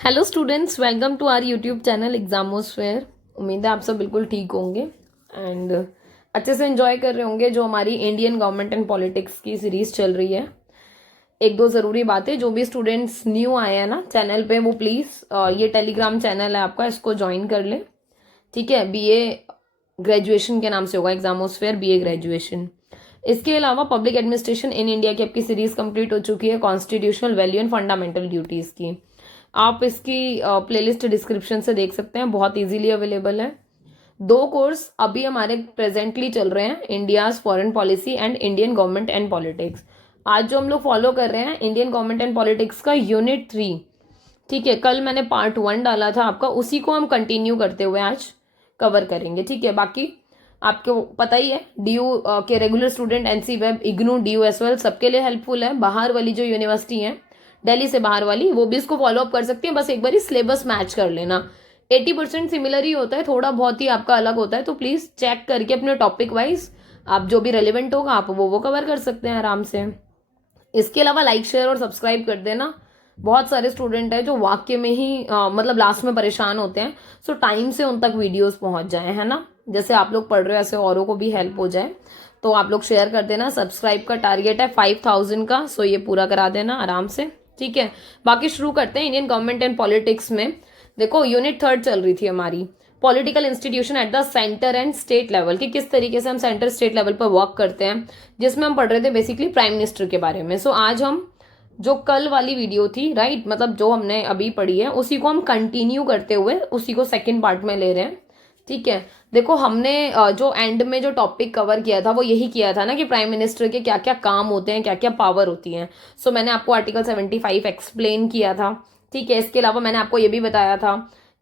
Hello students, welcome to our YouTube channel Examosphere. उम्मीद है आप सब बिल्कुल ठीक होंगे एंड अच्छे से एंजॉय कर रहे होंगे जो हमारी इंडियन गवर्नमेंट एंड पॉलिटिक्स की सीरीज चल रही है। एक दो ज़रूरी बातें, जो भी स्टूडेंट्स न्यू आए हैं ना चैनल पे, वो प्लीज़ ये टेलीग्राम चैनल है आपका, इसको ज्वाइन कर लें। ठीक है, बीए ग्रेजुएशन के नाम से होगा एग्जामोस्फेयर बीए ग्रेजुएशन। इसके अलावा पब्लिक एडमिनिस्ट्रेशन इन इंडिया की आपकी सीरीज कंप्लीट हो चुकी है, constitutional value and fundamental duties की। आप इसकी प्लेलिस्ट डिस्क्रिप्शन से देख सकते हैं, बहुत इजीली अवेलेबल है। दो कोर्स अभी हमारे प्रेजेंटली चल रहे हैं, India's foreign policy and Indian government and politics. आज जो हम लोग फॉलो कर रहे हैं इंडियन गवर्नमेंट एंड पॉलिटिक्स का यूनिट 3। ठीक है, कल मैंने पार्ट 1 डाला था आपका, उसी को हम कंटिन्यू करते हुए आज कवर करेंगे। ठीक है, बाकी आपको पता ही है डीयू के regular student, NC web, IGNOU, DU as well सबके लिए हेल्पफुल है। बाहर वाली जो यूनिवर्सिटी है दिल्ली से बाहर वाली, वो भी इसको फॉलो अप कर सकती है। बस एक बार सिलेबस मैच कर लेना, 80% सिमिलर ही होता है, थोड़ा बहुत ही आपका अलग होता है। तो प्लीज चेक करके अपने टॉपिक वाइज आप जो भी रेलिवेंट होगा आप वो कवर कर सकते हैं आराम से। इसके अलावा लाइक शेयर और सब्सक्राइब कर देना। बहुत सारे स्टूडेंट है जो वाक्य में ही मतलब लास्ट में परेशान होते हैं, सो टाइम से उन तक वीडियोस पहुंच जाए, है ना। जैसे आप लोग पढ़ रहे हो ऐसे औरों को भी हेल्प हो जाए, तो आप लोग शेयर कर देना। सब्सक्राइब का टारगेट है 5000 का, सो ये पूरा करा देना आराम से। ठीक है, बाकी शुरू करते हैं इंडियन गवर्नमेंट एंड पॉलिटिक्स में। देखो यूनिट 3 चल रही थी हमारी, political institution at the centre and state level, कि किस तरीके से हम सेंटर स्टेट लेवल पर वर्क करते हैं, जिसमें हम पढ़ रहे थे बेसिकली प्राइम मिनिस्टर के बारे में। सो आज हम जो कल वाली वीडियो थी, राइट, मतलब जो हमने अभी पढ़ी है उसी को हम कंटिन्यू करते हुए उसी को सेकंड पार्ट में ले रहे हैं। ठीक है, देखो हमने जो एंड में जो टॉपिक कवर किया था वो यही किया था ना, कि प्राइम मिनिस्टर के क्या क्या काम होते हैं, क्या क्या पावर होती हैं। सो मैंने आपको आर्टिकल 75 एक्सप्लेन किया था। ठीक है, इसके अलावा मैंने आपको ये भी बताया था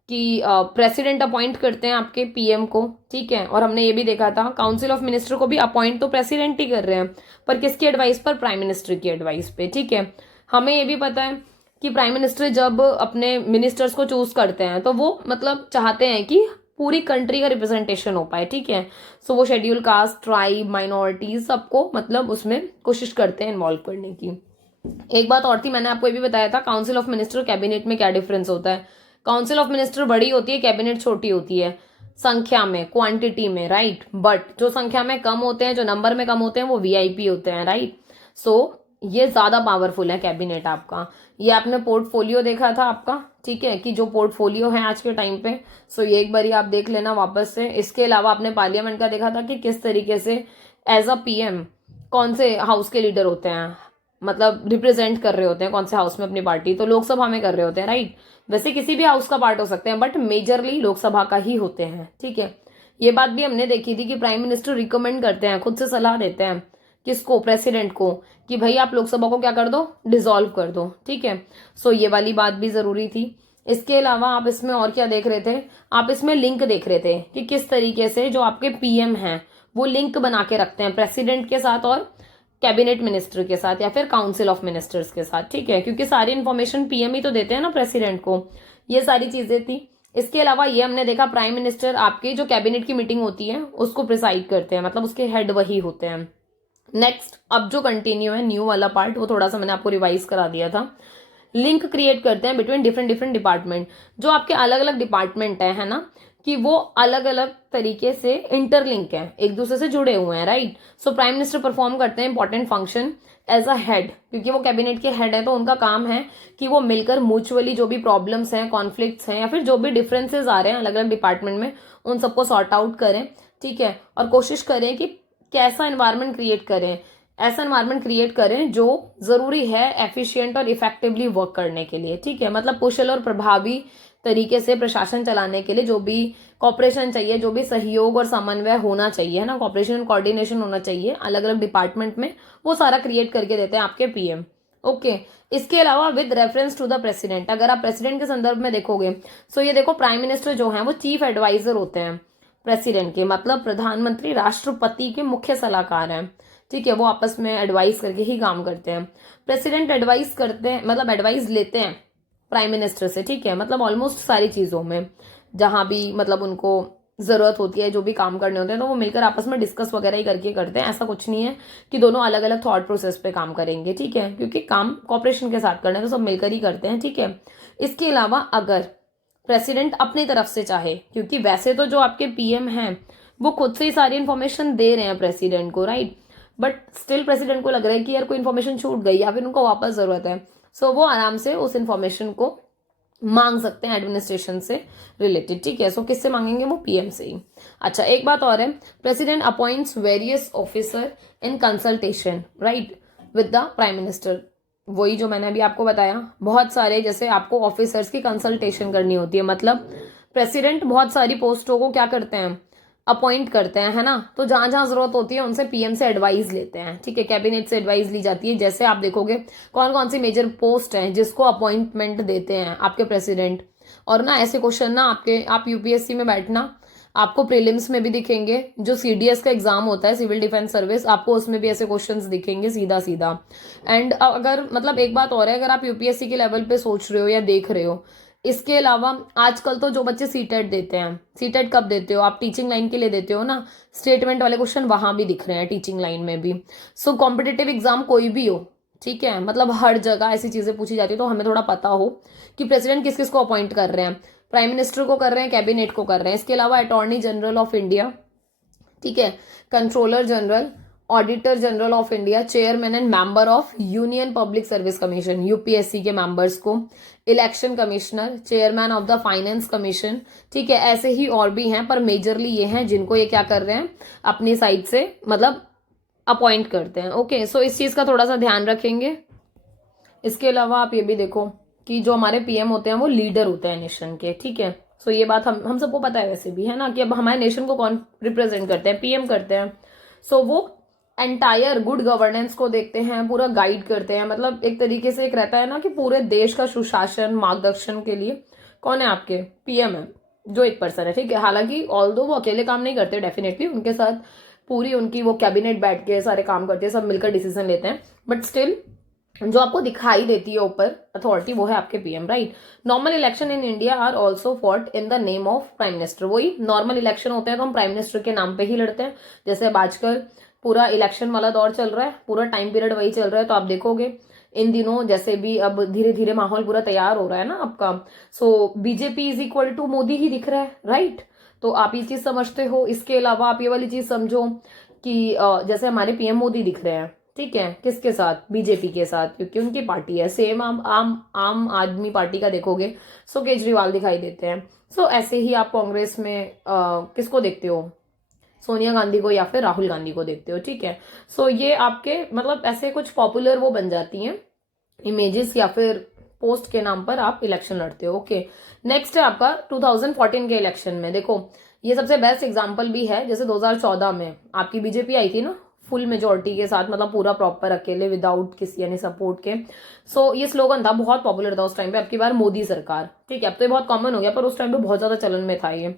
कि प्रेसिडेंट अपॉइंट करते हैं आपके पीएम को। ठीक है, और हमने ये भी देखा था काउंसिल ऑफ मिनिस्टर को भी अपॉइंट तो प्रेसिडेंट ही कर रहे हैं, पर किसकी एडवाइस पर? प्राइम मिनिस्टर की एडवाइस पे। ठीक है, हमें ये भी पता है कि प्राइम मिनिस्टर जब अपने मिनिस्टर्स को चूज करते हैं तो वो मतलब चाहते हैं कि पूरी कंट्री का रिप्रेजेंटेशन हो पाए। ठीक है, सो वो शेड्यूल कास्ट, ट्राइब, माइनॉरिटीज सबको मतलब उसमें कोशिश करते हैं इन्वॉल्व करने की। एक बात और थी, मैंने आपको ये भी बताया था काउंसिल ऑफ मिनिस्टर कैबिनेट में क्या डिफरेंस होता है। काउंसिल ऑफ मिनिस्टर बड़ी होती है, कैबिनेट छोटी होती है संख्या में, क्वांटिटी में, राइट। बट जो संख्या में कम होते हैं, जो नंबर में कम होते हैं, वो वीआईपी होते हैं, राइट। सो ये ज्यादा पावरफुल है कैबिनेट आपका। ये आपने पोर्टफोलियो देखा था आपका, ठीक है, कि जो पोर्टफोलियो है आज के टाइम पे, सो ये एक बार आप देख लेना वापस से। इसके अलावा आपने पार्लियामेंट का देखा था कि किस तरीके से एज अ पीएम कौन से हाउस के लीडर होते हैं, मतलब रिप्रेजेंट कर रहे होते हैं कौन से हाउस में अपनी पार्टी, तो लोकसभा में कर रहे होते हैं, राइट। वैसे किसी भी हाउस का पार्ट हो सकते हैं, बट मेजरली लोकसभा का ही होते हैं। ठीक है, ये बात भी हमने देखी थी कि प्राइम मिनिस्टर रिकमेंड करते हैं, खुद से सलाह देते हैं किसको? प्रेसिडेंट को, कि भाई आप लोकसभा को क्या कर दो, डिसॉल्व कर दो। ठीक है, सो ये वाली बात भी जरूरी थी। इसके अलावा आप इसमें और क्या देख रहे थे? आप इसमें लिंक देख रहे थे कि किस तरीके से जो आपके पीएम हैं वो लिंक बना के रखते हैं प्रेसिडेंट के साथ और कैबिनेट मिनिस्टर के साथ या फिर काउंसिल ऑफ मिनिस्टर्स के साथ। ठीक है, क्योंकि सारी इन्फॉर्मेशन पीएम ही तो देते हैं ना प्रेसिडेंट को। ये सारी चीजें थी। इसके अलावा ये हमने देखा प्राइम मिनिस्टर आपके जो कैबिनेट की मीटिंग होती है उसको प्रिसाइड करते हैं, मतलब उसके हेड वही होते हैं। नेक्स्ट, अब जो कंटिन्यू है न्यू वाला पार्ट, वो थोड़ा सा मैंने आपको रिवाइज करा दिया था। लिंक क्रिएट करते हैं बिटवीन डिफरेंट डिफरेंट डिपार्टमेंट। जो आपके अलग अलग डिपार्टमेंट है ना, कि वो अलग अलग तरीके से इंटरलिंक है, एक दूसरे से जुड़े हुए हैं, right. So prime minister perform करते हैं important function as a head, क्योंकि वो कैबिनेट के हेड है, तो उनका काम है कि वो मिलकर म्यूचुअली जो भी प्रॉब्लम्स हैं, कॉन्फ्लिक्ट्स हैं, या फिर जो भी डिफरेंसेस आ रहे हैं अलग अलग डिपार्टमेंट में, उन सबको सॉर्ट आउट करें। ठीक है, और कोशिश करें कि कैसा एनवायरनमेंट क्रिएट करें, ऐसा एनवायरनमेंट क्रिएट करें जो जरूरी है एफिशिएंट और इफेक्टिवली वर्क करने के लिए। ठीक है, मतलब कुशल और प्रभावी तरीके से प्रशासन चलाने के लिए जो भी कॉपरेशन चाहिए, जो भी सहयोग और समन्वय होना चाहिए, है ना, कॉपरेशन और कोऑर्डिनेशन होना चाहिए अलग अलग डिपार्टमेंट में, वो सारा क्रिएट करके देते हैं आपके पीएम। ओके, इसके अलावा with reference to the president, अगर आप प्रेसिडेंट के संदर्भ में देखोगे, सो ये देखो प्राइम मिनिस्टर जो है वो चीफ एडवाइजर होते हैं प्रेसिडेंट के, मतलब प्रधानमंत्री राष्ट्रपति के मुख्य सलाहकार हैं। ठीक है, वो आपस में एडवाइस करके ही काम करते हैं। प्रेसिडेंट एडवाइस करते हैं, मतलब एडवाइस लेते हैं प्राइम मिनिस्टर से। ठीक है, मतलब ऑलमोस्ट सारी चीजों में जहां भी मतलब उनको जरूरत होती है, जो भी काम करने होते हैं, तो वो मिलकर आपस में डिस्कस वगैरह ही करके करते हैं। ऐसा कुछ नहीं है कि दोनों अलग अलग थॉट प्रोसेस पे काम करेंगे। ठीक है, क्योंकि काम कॉपरेशन के साथ करना है तो सब मिलकर ही करते हैं। ठीक है, इसके अलावा अगर प्रेसिडेंट अपनी तरफ से चाहे, क्योंकि वैसे तो जो आपके पीएम हैं वो खुद से ही सारी इन्फॉर्मेशन दे रहे हैं प्रेसिडेंट को, राइट, बट स्टिल प्रेसिडेंट को लग रहा है कि यार कोई इन्फॉर्मेशन छूट गई या फिर उनको वापस जरूरत है, सो वो आराम से उस इन्फॉर्मेशन को मांग सकते हैं एडमिनिस्ट्रेशन से रिलेटेड, ठीक है। सो किससे मांगेंगे? वो पीएम से ही। अच्छा, एक बात और है, president appoints various officer in consultation, right, with the prime minister. वही जो मैंने अभी आपको बताया, बहुत सारे जैसे आपको ऑफिसर्स की कंसल्टेशन करनी होती है, मतलब प्रेसिडेंट बहुत सारी पोस्टों को क्या करते हैं, अपॉइंट करते हैं, है ना। तो जहां जहां जरूरत होती है उनसे पीएम से एडवाइस लेते हैं, ठीक है, कैबिनेट से एडवाइस ली जाती है। जैसे आप देखोगे कौन कौन सी मेजर पोस्ट हैं जिसको अपॉइंटमेंट देते हैं आपके प्रेसिडेंट। और ना ऐसे क्वेश्चन ना आप यूपीएससी में बैठना, आपको प्रीलिम्स में भी दिखेंगे, जो सीडीएस का एग्जाम होता है, सिविल डिफेंस सर्विस, आपको उसमें भी ऐसे क्वेश्चंस दिखेंगे सीधा सीधा। एंड अगर मतलब एक बात और है, अगर आप यूपीएससी के लेवल पे सोच रहे हो या देख रहे हो, इसके अलावा आजकल तो जो बच्चे सीटेट देते हैं, सीटेट कब देते हो आप? टीचिंग लाइन के लिए देते हो ना, स्टेटमेंट वाले क्वेश्चन वहां भी दिख रहे हैं टीचिंग लाइन में भी। सो कॉम्पिटेटिव एग्जाम कोई भी हो, ठीक है, मतलब हर जगह ऐसी चीजें पूछी जाती है, तो हमें थोड़ा पता हो कि प्रेसिडेंट किस किस को अपॉइंट कर रहे हैं। प्राइम मिनिस्टर को कर रहे हैं, कैबिनेट को कर रहे हैं, इसके अलावा अटॉर्नी जनरल ऑफ इंडिया, ठीक है, controller general, auditor general of India, chairman and member of union public service commission, UPSC के मेंबर्स को, election commissioner, chairman of the finance commission, ठीक है, ऐसे ही और भी हैं, पर मेजरली ये हैं जिनको ये क्या कर रहे हैं, अपनी साइड से मतलब अपॉइंट करते हैं। ओके, सो इस चीज का थोड़ा सा ध्यान रखेंगे। इसके अलावा आप ये भी देखो कि जो हमारे पीएम होते हैं वो लीडर होते हैं नेशन के, ठीक है। सो ये बात हम सबको पता है वैसे भी, है ना, कि अब हमारे नेशन को कौन रिप्रेजेंट करते हैं? पीएम करते हैं। सो वो एंटायर गुड गवर्नेंस को देखते हैं, पूरा गाइड करते हैं, मतलब एक तरीके से एक रहता है ना कि पूरे देश का सुशासन मार्गदर्शन के लिए कौन है? आपके पीएम है, जो एक पर्सन है, ठीक है। हालांकि ऑल्दो वो अकेले काम नहीं करते, डेफिनेटली उनके साथ पूरी उनकी वो कैबिनेट बैठ के सारे काम करते हैं, सब मिलकर डिसीजन लेते हैं, बट स्टिल जो आपको दिखाई देती है ऊपर अथॉरिटी, वो है आपके PM, right. Normal election in India are also fought in the name of prime minister. वही नॉर्मल इलेक्शन होते हैं तो हम प्राइम मिनिस्टर के नाम पे ही लड़ते हैं। जैसे अब आजकल पूरा इलेक्शन वाला दौर चल रहा है, पूरा टाइम पीरियड वही चल रहा है, तो आप देखोगे इन दिनों जैसे भी अब धीरे धीरे माहौल पूरा तैयार हो रहा है ना आपका। So BJP is equal to Modi ही दिख रहा है, राइट। तो आप ये चीज समझते हो। इसके अलावा आप ये वाली चीज समझो कि जैसे हमारे पीएम मोदी दिख रहे हैं, ठीक है, किसके साथ? बीजेपी के साथ, क्योंकि उनकी पार्टी है। सेम आम आदमी पार्टी का देखोगे सो केजरीवाल दिखाई देते हैं। सो ऐसे ही आप कांग्रेस में किसको देखते हो? सोनिया गांधी को या फिर राहुल गांधी को देखते हो, ठीक है। सो ये आपके मतलब ऐसे कुछ पॉपुलर वो बन जाती हैं इमेजेस या फिर पोस्ट के नाम पर आप इलेक्शन लड़ते हो। ओके, नेक्स्ट है आपका 2014 के इलेक्शन में। देखो ये सबसे बेस्ट एग्जांपल भी है। जैसे 2014 में आपकी बीजेपी आई थी ना फुल मेजोरिटी के साथ, मतलब पूरा प्रॉपर अकेले विदाउट किसी यानी सपोर्ट के। सो ये स्लोगन था, बहुत पॉपुलर था उस टाइम पे, अब की बार मोदी सरकार, ठीक है। अब तो ये बहुत कॉमन हो गया, पर उस टाइम पे बहुत ज्यादा चलन में था ये।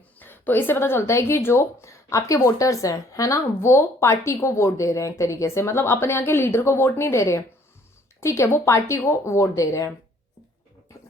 तो इससे पता चलता है कि जो आपके वोटर्स हैं, है ना, वो पार्टी को वोट दे रहे हैं एक तरीके से, मतलब अपने यहाँ के लीडर को वोट नहीं दे रहे, ठीक है, वो पार्टी को वोट दे रहे हैं,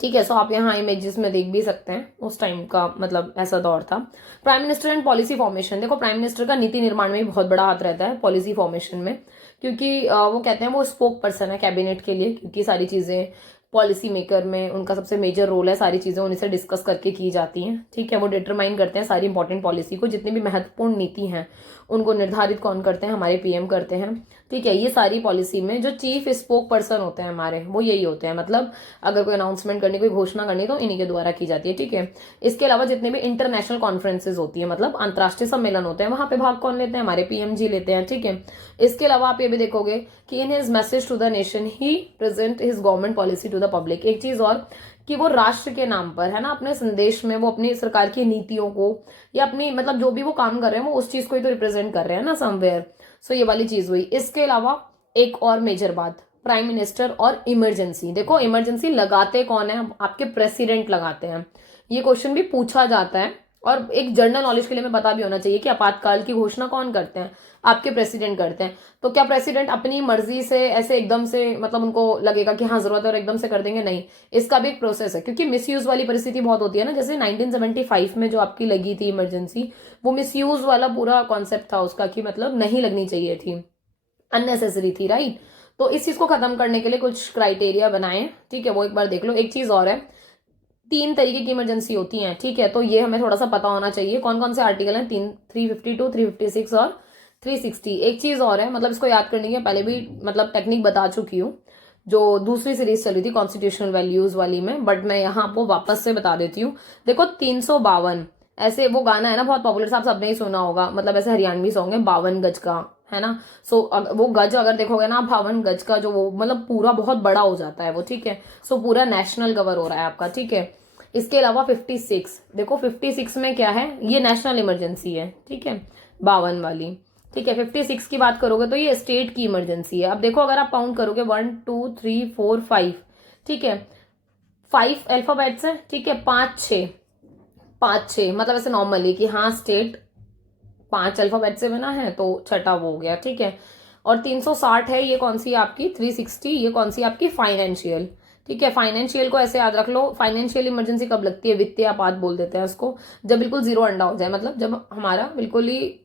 ठीक है। सो आप यहाँ इमेजेस में देख भी सकते हैं उस टाइम का, मतलब ऐसा दौर था। Prime minister and policy formation, देखो प्राइम मिनिस्टर का नीति निर्माण में भी बहुत बड़ा हाथ रहता है पॉलिसी फॉर्मेशन में, क्योंकि वो कहते हैं वो स्पोक पर्सन है कैबिनेट के लिए, क्योंकि सारी चीजें पॉलिसी मेकर में उनका सबसे मेजर रोल है, सारी चीजें उन्हीं से डिस्कस करके की जाती हैं, ठीक है। वो डिटरमाइन करते हैं सारी इंपॉर्टेंट पॉलिसी को, जितनी भी महत्वपूर्ण नीति हैं उनको निर्धारित कौन करते हैं? हमारे पीएम करते हैं, ठीक है। ये सारी पॉलिसी में जो चीफ स्पोक पर्सन होते हैं हमारे, वो यही होते हैं, मतलब अगर कोई अनाउंसमेंट करनी, कोई घोषणा करनी तो इन्हीं के द्वारा की जाती है, ठीक है। इसके अलावा जितने भी इंटरनेशनल कॉन्फ्रेंसेज होती है, मतलब अंतर्राष्ट्रीय सम्मेलन होते हैं, वहां पे भाग कौन लेते हैं? हमारे पीएम जी लेते हैं, ठीक है। इसके अलावा आप ये भी देखोगे कि in his message to the nation he present his government policy to the public. एक चीज और कि वो राष्ट्र के नाम पर, है ना, अपने संदेश में वो अपनी सरकार की नीतियों को या अपनी मतलब जो भी वो काम कर रहे हैं वो उस चीज को ही तो रिप्रेजेंट कर रहे हैं ना समवेयर। सो ये वाली चीज हुई। इसके अलावा एक और मेजर बात, प्राइम मिनिस्टर और इमरजेंसी। देखो इमरजेंसी लगाते कौन है? आपके प्रेसिडेंट लगाते हैं। ये क्वेश्चन भी पूछा जाता है, और एक जनरल नॉलेज के लिए हमें पता भी होना चाहिए कि आपातकाल की घोषणा कौन करते हैं? आपके प्रेसिडेंट करते हैं। तो क्या प्रेसिडेंट अपनी मर्जी से ऐसे एकदम से, मतलब उनको लगेगा कि हाँ जरूरत है और एकदम से कर देंगे? नहीं, इसका भी एक प्रोसेस है, क्योंकि मिसयूज वाली परिस्थिति बहुत होती है ना। जैसे 1975 में जो आपकी लगी थी इमरजेंसी, वो मिसयूज वाला पूरा कॉन्सेप्ट था उसका, कि मतलब नहीं लगनी चाहिए थी, अननेसेसरी थी, राइट। तो इस चीज को खत्म करने के लिए कुछ क्राइटेरिया बनाए, ठीक है, वो एक बार देख लो। एक चीज और है, तीन तरीके की इमरजेंसी होती हैं, ठीक है। तो ये हमें थोड़ा सा पता होना चाहिए कौन कौन से आर्टिकल हैं, 352, 356 और 360। एक चीज और है, मतलब इसको याद करने की पहले भी मतलब टेक्निक बता चुकी हूँ जो दूसरी सीरीज चली थी कॉन्स्टिट्यूशनल वैल्यूज वाली में, बट मैं यहाँ आपको वापस से बता देती हूँ। देखो 352, ऐसे वो गाना है ना बहुत पॉपुलर, साहब सबने ही सुना होगा, मतलब ऐसे हरियाणवी सॉन्ग है, 52 गज का, है ना। सो वो गज अगर देखोगे ना, 52 गज का जो वो मतलब पूरा बहुत बड़ा हो जाता है वो, ठीक है। सो पूरा नेशनल कवर हो रहा है आपका, ठीक है। इसके अलावा 56, देखो 56 में क्या है, ये नेशनल इमरजेंसी है, ठीक है, 52 वाली, ठीक है। 56 की बात करोगे तो ये स्टेट की इमरजेंसी है। अब देखो अगर आप काउंट करोगे 1 2 3 4 5, ठीक है, 5 अल्फाबेट्स है, ठीक है, 5 6, 5 6 मतलब ऐसे नॉर्मली कि हाँ स्टेट 5 अल्फाबेट से बना है तो छठा वो हो गया, ठीक है। और 360 है, ये कौन सी है आपकी, 360 ये कौन सी आपकी, फाइनेंशियल, ठीक है। फाइनेंशियल को ऐसे याद रख लो, फाइनेंशियल इमरजेंसी कब लगती है, वित्तीय आपात बोल देते हैं उसको, जब बिल्कुल जीरो अंडा हो जाए, मतलब जब हमारा बिल्कुल ही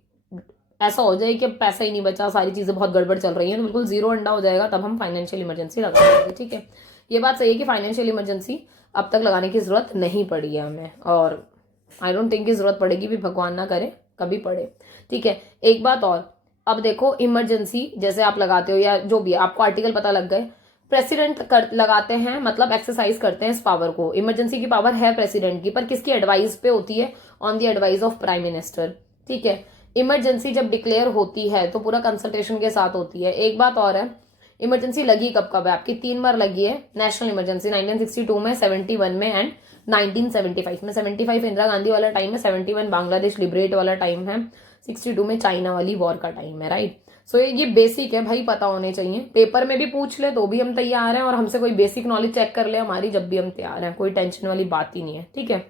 ऐसा हो जाए कि अब पैसा ही नहीं बचा, सारी चीजें बहुत गड़बड़ चल रही हैं, तो बिल्कुल जीरो अंडा हो जाएगा, तब हम फाइनेंशियल इमरजेंसी लगा देंगे, ठीक है। ये बात सही है कि फाइनेंशियल इमरजेंसी अब तक लगाने की जरूरत नहीं पड़ी है हमें, और आई डोंट थिंक की जरूरत पड़ेगी भी, भगवान ना करे कभी पड़े, ठीक है। एक बात और, अब देखो इमरजेंसी जैसे आप लगाते हो या जो भी आपको आर्टिकल पता लग गए, प्रेसिडेंट कर लगाते हैं, मतलब एक्सरसाइज करते हैं इस पावर को। इमरजेंसी की पावर है प्रेसिडेंट की, पर किसकी एडवाइस पे होती है, on the advice of prime minister, ठीक है। इमरजेंसी जब डिक्लेयर होती है तो पूरा कंसल्टेशन के साथ होती है। एक बात और है, इमरजेंसी लगी कब कब है आपकी, 3 बार लगी है नेशनल इमरजेंसी, 1962 में, 71 में एंड 1975 में। 75 इंदिरा गांधी वाला टाइम है, 71 बांग्लादेश लिबरेट वाला टाइम है, 62 में चाइना वाली वॉर का टाइम है, राइट। सो ये बेसिक है भाई, पता होने चाहिए, पेपर में भी पूछ ले तो भी हम तैयार हैं, और हमसे कोई बेसिक नॉलेज चेक कर ले हमारी जब भी हम तैयार हैं, कोई टेंशन वाली बात ही नहीं है, ठीक है।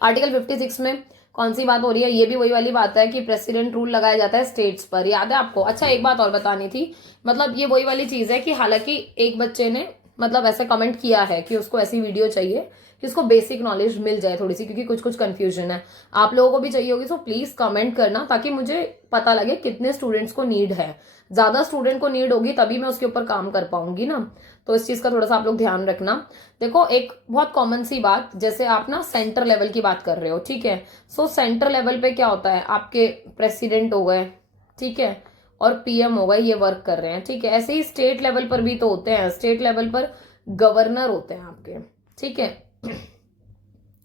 आर्टिकल 56 में कौन सी बात हो रही है, ये भी वही वाली बात है कि प्रेसिडेंट रूल लगाया जाता है स्टेट्स पर, याद है आपको। अच्छा एक बात और बतानी थी, मतलब ये वही वाली चीज है कि हालांकि एक बच्चे ने मतलब ऐसे कमेंट किया है कि उसको ऐसी वीडियो चाहिए कि उसको बेसिक नॉलेज मिल जाए थोड़ी सी, क्योंकि कुछ कुछ कंफ्यूजन है, आप लोगों को भी चाहिए होगी। सो प्लीज कमेंट करना ताकि मुझे पता लगे कितने स्टूडेंट्स को नीड है। ज्यादा स्टूडेंट को नीड होगी तभी मैं उसके ऊपर काम कर पाऊंगी ना, तो इस चीज का थोड़ा सा आप लोग ध्यान रखना। देखो एक बहुत कॉमन सी बात, जैसे आप ना सेंटर लेवल की बात कर रहे हो, ठीक है। सो सेंटर लेवल पे क्या होता है, आपके प्रेसिडेंट हो गए, ठीक है, और पीएम हो गए, ये वर्क कर रहे हैं, ठीक है। ऐसे ही स्टेट लेवल पर भी तो होते हैं, स्टेट लेवल पर गवर्नर होते हैं आपके, ठीक है,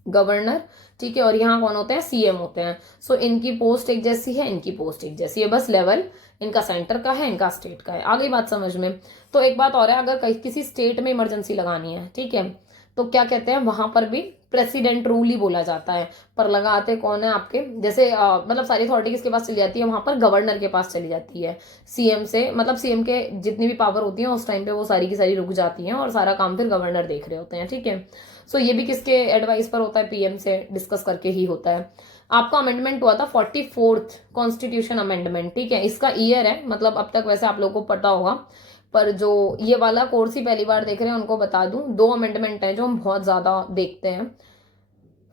गवर्नर, ठीक है। और यहाँ कौन होते हैं, सीएम होते हैं। सो इनकी पोस्ट एक जैसी है, इनकी पोस्ट एक जैसी है, बस लेवल इनका सेंटर का है, इनका स्टेट का है। आ गई बात समझ में। तो एक बात और है, अगर किसी स्टेट में इमरजेंसी लगानी है, ठीक है, तो क्या कहते हैं, वहां पर भी प्रेसिडेंट रूल ही बोला जाता है, पर लगाते कौन है आपके, जैसे मतलब सारी अथॉरिटी किसके पास चली जाती है, वहां पर गवर्नर के पास चली जाती है, सीएम से, मतलब सीएम के जितनी भी पावर होती है उस टाइम पे वो सारी की सारी रुक जाती हैं, और सारा काम फिर गवर्नर देख रहे होते हैं, ठीक है। सो ये भी किसके एडवाइस पर होता है, पीएम से डिस्कस करके ही होता है। आपका अमेंडमेंट हुआ था 44th कॉन्स्टिट्यूशन अमेंडमेंट, ठीक है। इसका ईयर है, मतलब अब तक वैसे आप लोगों को पता होगा, पर जो ये वाला कोर्स ही पहली बार देख रहे हैं उनको बता दूं, 2 अमेंडमेंट हैं जो हम बहुत ज्यादा देखते हैं।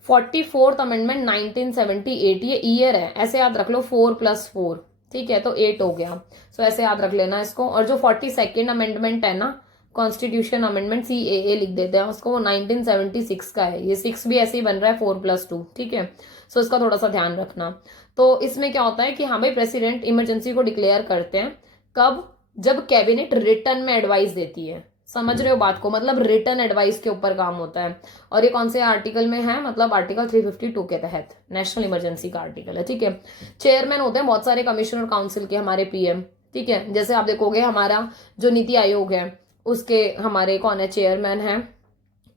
44th अमेंडमेंट 1978, ये ईयर है, ऐसे याद रख लो, 4+4, ठीक है, तो 8 हो गया। सो ऐसे याद रख लेना इसको। और जो 42nd अमेंडमेंट है ना, कॉन्स्टिट्यूशन अमेंडमेंट, CAA लिख देते हैं उसको, वो 1976 का है। ये 6 भी ऐसे ही बन रहा है, 4+2, ठीक है। सो इसका थोड़ा सा ध्यान रखना। तो इसमें क्या होता है कि हाँ भाई प्रेसिडेंट इमरजेंसी को डिक्लेयर करते हैं कब, जब कैबिनेट रिटर्न में एडवाइस देती है, समझ रहे हो बात को, मतलब रिटर्न एडवाइस के ऊपर काम होता है। और ये कौन से आर्टिकल में है, मतलब आर्टिकल 352 के तहत नेशनल इमरजेंसी का आर्टिकल है, ठीक है। चेयरमैन होते हैं बहुत सारे कमिश्नर काउंसिल के हमारे पीएम, ठीक है। जैसे आप देखोगे हमारा जो नीति आयोग है उसके हमारे कौन है, चेयरमैन है,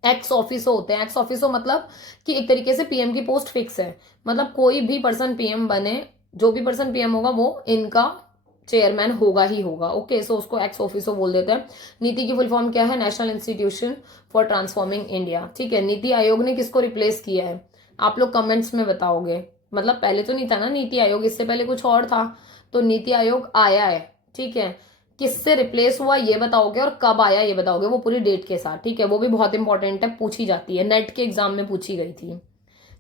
एक्स ऑफिसो होते हैं। एक्स ऑफिसो मतलब कि एक तरीके से पीएम की पोस्ट फिक्स है, मतलब कोई भी पर्सन पीएम बने, जो भी पर्सन पीएम होगा वो इनका चेयरमैन होगा ही होगा, ओके। सो उसको एक्स ऑफिसो बोल देते हैं। नीति की फुल फॉर्म क्या है, national institution for transforming India, ठीक है। नीति आयोग ने किसको रिप्लेस किया है, आप लोग कमेंट्स में बताओगे, मतलब पहले तो नहीं था ना नीति आयोग, इससे पहले कुछ और था, तो नीति आयोग आया है, ठीक है। किससे रिप्लेस हुआ ये बताओगे, और कब आया ये बताओगे, वो पूरी डेट के साथ, ठीक है। वो भी बहुत इंपॉर्टेंट है, पूछी जाती है, नेट के एग्जाम में पूछी गई थी,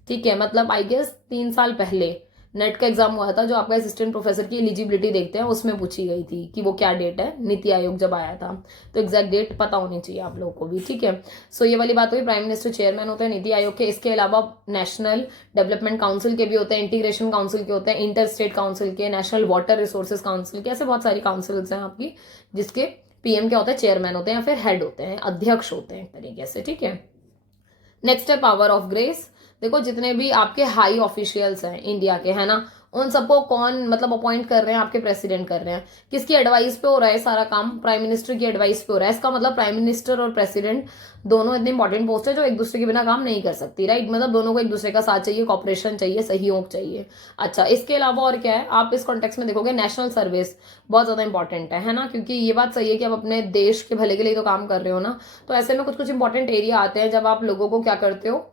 ठीक है। मतलब आई गेस 3 साल पहले नेट का एग्जाम हुआ था जो आपका असिस्टेंट प्रोफेसर की एलिजिबिलिटी देखते हैं, उसमें पूछी गई थी कि वो क्या डेट है नीति आयोग जब आया था, तो एग्जैक्ट डेट पता होनी चाहिए आप लोगों को भी, ठीक है। सो ये वाली बात हुई, प्राइम मिनिस्टर चेयरमैन होते हैं नीति आयोग के। इसके अलावा नेशनल डेवलपमेंट काउंसिल के भी होते हैं, इंटीग्रेशन काउंसिल के होते हैं, इंटर स्टेट काउंसिल के, नेशनल वाटर रिसोर्सेज काउंसिल के, ऐसे बहुत सारी काउंसिल्स हैं आपकी जिसके पीएम क्या होता है, चेयरमैन होते हैं या फिर हेड होते हैं, अध्यक्ष होते हैं एक तरीके से, ठीक है। नेक्स्ट है पावर ऑफ ग्रेस। देखो जितने भी आपके हाई ऑफिशियल्स हैं इंडिया के, है ना, उन सबको कौन मतलब अपॉइंट कर रहे हैं, आपके प्रेसिडेंट कर रहे हैं। किसकी एडवाइस पे हो रहा है सारा काम, प्राइम मिनिस्टर की एडवाइस पे हो रहा है। इसका मतलब प्राइम मिनिस्टर और प्रेसिडेंट दोनों इतने इंपॉर्टेंट पोस्ट है जो एक दूसरे के बिना काम नहीं कर सकती, राइट। मतलब दोनों को एक दूसरे का साथ चाहिए, कॉपरेशन चाहिए, सहयोग चाहिए। अच्छा, इसके अलावा और क्या है, आप इस कॉन्टेक्स्ट में देखोगे नेशनल सर्विस बहुत ज्यादा इंपॉर्टेंट है ना, क्योंकि ये बात सही है कि आप अपने देश के भले के लिए तो काम कर रहे हो ना, तो ऐसे में कुछ कुछ इंपॉर्टेंट एरिया आते हैं जब आप लोगों को क्या करते हो,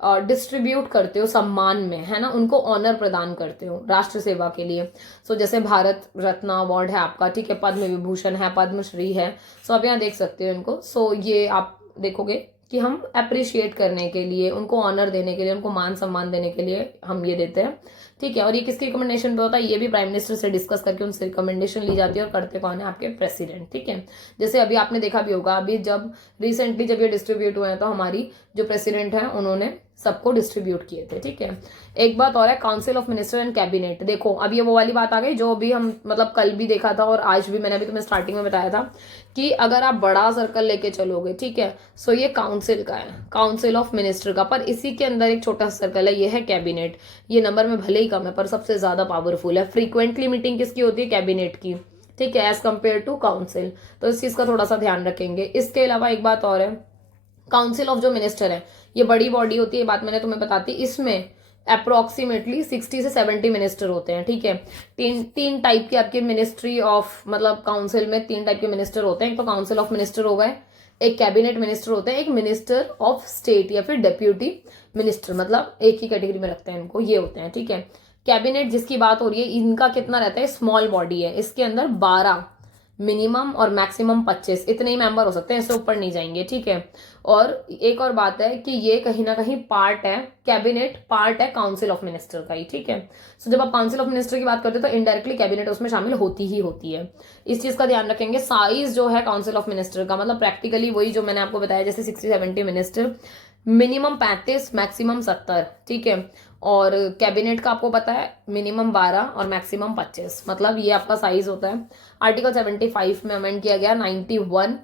डिस्ट्रीब्यूट करते हो सम्मान में, है ना, उनको ऑनर प्रदान करते हो राष्ट्र सेवा के लिए। सो जैसे भारत रत्न अवार्ड है आपका, ठीक है, पद्म विभूषण है, पद्मश्री है। सो आप यहाँ देख सकते हो इनको। सो ये आप देखोगे कि हम अप्रिशिएट करने के लिए, उनको ऑनर देने के लिए, उनको मान सम्मान देने के लिए हम ये देते हैं, ठीक है। और ये किसकी रिकमेंडेशन पे होता है, ये भी प्राइम मिनिस्टर से डिस्कस करके उनसे रिकमेंडेशन ली जाती है, और करते कौन है, आपके प्रेसिडेंट, ठीक है। जैसे अभी आपने देखा भी होगा, अभी जब रिसेंटली जब ये डिस्ट्रीब्यूट हुए हैं तो हमारी जो प्रेसिडेंट है उन्होंने सबको डिस्ट्रीब्यूट किए थे, ठीक है। एक बात और है, council of minister and cabinet. देखो अब ये वो वाली बात आ गई जो अभी हम मतलब कल भी देखा था और आज भी मैंने अभी तुम्हें स्टार्टिंग में बताया था कि अगर आप बड़ा सर्कल लेके चलोगे, ठीक है, सो ये काउंसिल का है, काउंसिल ऑफ मिनिस्टर का, पर इसी के अंदर एक छोटा सर्कल है, ये है कैबिनेट। ये नंबर में भले ही कम है पर सबसे ज्यादा पावरफुल है। फ्रीक्वेंटली मीटिंग किसकी होती है, कैबिनेट की, ठीक है, एज कंपेयर टू काउंसिल। तो इस चीज का थोड़ा सा ध्यान रखेंगे। इसके अलावा एक बात और है, काउंसिल ऑफ जो मिनिस्टर है ये बड़ी बॉडी होती है, बात मैंने तुम्हें बताती। इसमें अप्रोक्सीमेटली 60 से 70 मिनिस्टर होते हैं, ठीक है। तीन टाइप के आपके मिनिस्ट्री ऑफ मतलब काउंसिल में 3 टाइप के मिनिस्टर होते हैं। एक तो काउंसिल ऑफ मिनिस्टर हो गए, एक कैबिनेट मिनिस्टर होते हैं, एक मिनिस्टर ऑफ स्टेट या फिर डेप्यूटी मिनिस्टर, मतलब एक ही कैटेगरी में रखते हैं इनको, ये होते हैं, ठीक है। कैबिनेट जिसकी बात हो रही है, इनका कितना रहता है, स्मॉल बॉडी है, इसके अंदर 12 मिनिमम और मैक्सिमम 25 इतने ही मेंबर हो सकते हैं, इससे ऊपर नहीं जाएंगे, ठीक है। और एक और बात है कि ये कहीं ना कहीं पार्ट है, कैबिनेट पार्ट है काउंसिल ऑफ मिनिस्टर का ही, ठीक है। सो जब आप काउंसिल ऑफ मिनिस्टर की बात करते हो तो इनडायरेक्टली कैबिनेट उसमें शामिल होती ही होती है। इस चीज का ध्यान रखेंगे। साइज जो है काउंसिल ऑफ मिनिस्टर का, मतलब प्रैक्टिकली वही जो मैंने आपको बताया, जैसे 60-70 मिनिस्टर, मिनिमम 35 मैक्सिमम 70, ठीक है। और कैबिनेट का आपको पता है मिनिमम 12 और मैक्सिमम 25, मतलब ये आपका साइज होता है। आर्टिकल 75 में अमेंड किया गया 91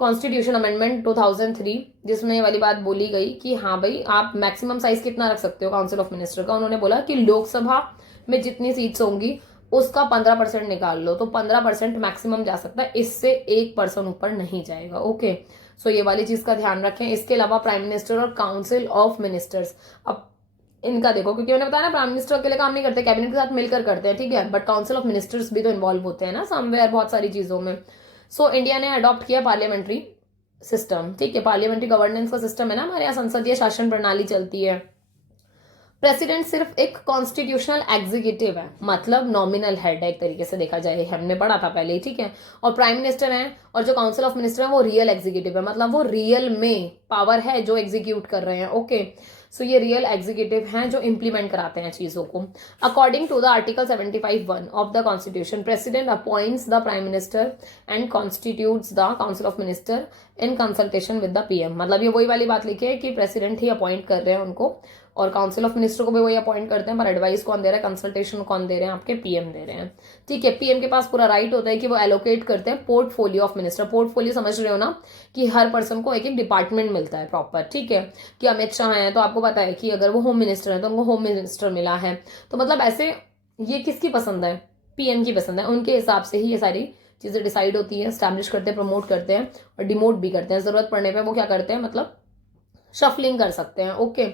कॉन्स्टिट्यूशन अमेंडमेंट 2003, जिसमें ये वाली बात बोली गई कि हाँ भाई आप मैक्सिमम साइज कितना रख सकते हो काउंसिल ऑफ मिनिस्टर का। उन्होंने बोला कि लोकसभा में जितनी सीट्स होंगी उसका 15% निकाल लो, तो 15% मैक्सिमम जा सकता है, इससे 1% ऊपर नहीं जाएगा, ओके। सो ये वाली चीज का ध्यान रखें। इसके अलावा प्राइम मिनिस्टर और काउंसिल ऑफ मिनिस्टर्स, अब इनका देखो, क्योंकि मैंने बताया ना प्राइम मिनिस्टर अकेले काम नहीं करते, कैबिनेट के साथ मिलकर करते हैं, ठीक है, बट काउंसिल ऑफ मिनिस्टर्स भी तो इन्वॉल्व होते हैं ना समवेयर बहुत सारी चीजों में। सो इंडिया ने अडॉप्ट किया पार्लियामेंट्री सिस्टम, ठीक है, पार्लियामेंट्री गवर्नेंस का सिस्टम है ना हमारे यहाँ, संसदीय शासन प्रणाली चलती है। प्रेसिडेंट सिर्फ एक कॉन्स्टिट्यूशनल एग्जीक्यूटिव है, मतलब नॉमिनल हेड है एक तरीके से देखा जाए, हमने पढ़ा था पहले ही, ठीक है। और प्राइम मिनिस्टर है और जो काउंसिल ऑफ मिनिस्टर है वो रियल एग्जीक्यूटिव है, मतलब वो रियल में पावर है जो एग्जीक्यूट कर रहे हैं, ओके। सो ये रियल एग्जीक्यूटिव हैं जो इंप्लीमेंट कराते हैं चीजों को। According to the article 75(1) of the constitution, president appoints the prime minister and constitutes the council of minister in consultation with the PM. मतलब ये वही वाली बात लिखी है कि प्रेसिडेंट ही अपॉइंट कर रहे हैं उनको, और काउंसिल ऑफ मिनिस्टर को भी वही अपॉइंट करते हैं, पर एडवाइस कौन दे रहा है, कंसल्टेशन कौन दे रहे हैं, आपके पीएम दे रहे हैं, ठीक है। पीएम के पास पूरा राइट होता है कि वो एलोकेट करते हैं पोर्टफोलियो ऑफ मिनिस्टर। पोर्टफोलियो समझ रहे हो ना, कि हर पर्सन को एक एक डिपार्टमेंट मिलता है प्रॉपर, ठीक है। कि अमित शाह है तो आपको पता है कि अगर वो होम मिनिस्टर है तो उनको होम मिनिस्टर मिला है, तो मतलब ऐसे ये किसकी पसंद है, पीएम की पसंद है, उनके हिसाब से ही ये सारी चीजें डिसाइड होती है, स्टैब्लिश करते हैं, प्रमोट करते हैं और डिमोट भी करते हैं, जरूरत पड़ने पर वो क्या करते हैं, मतलब शफलिंग कर सकते हैं, okay.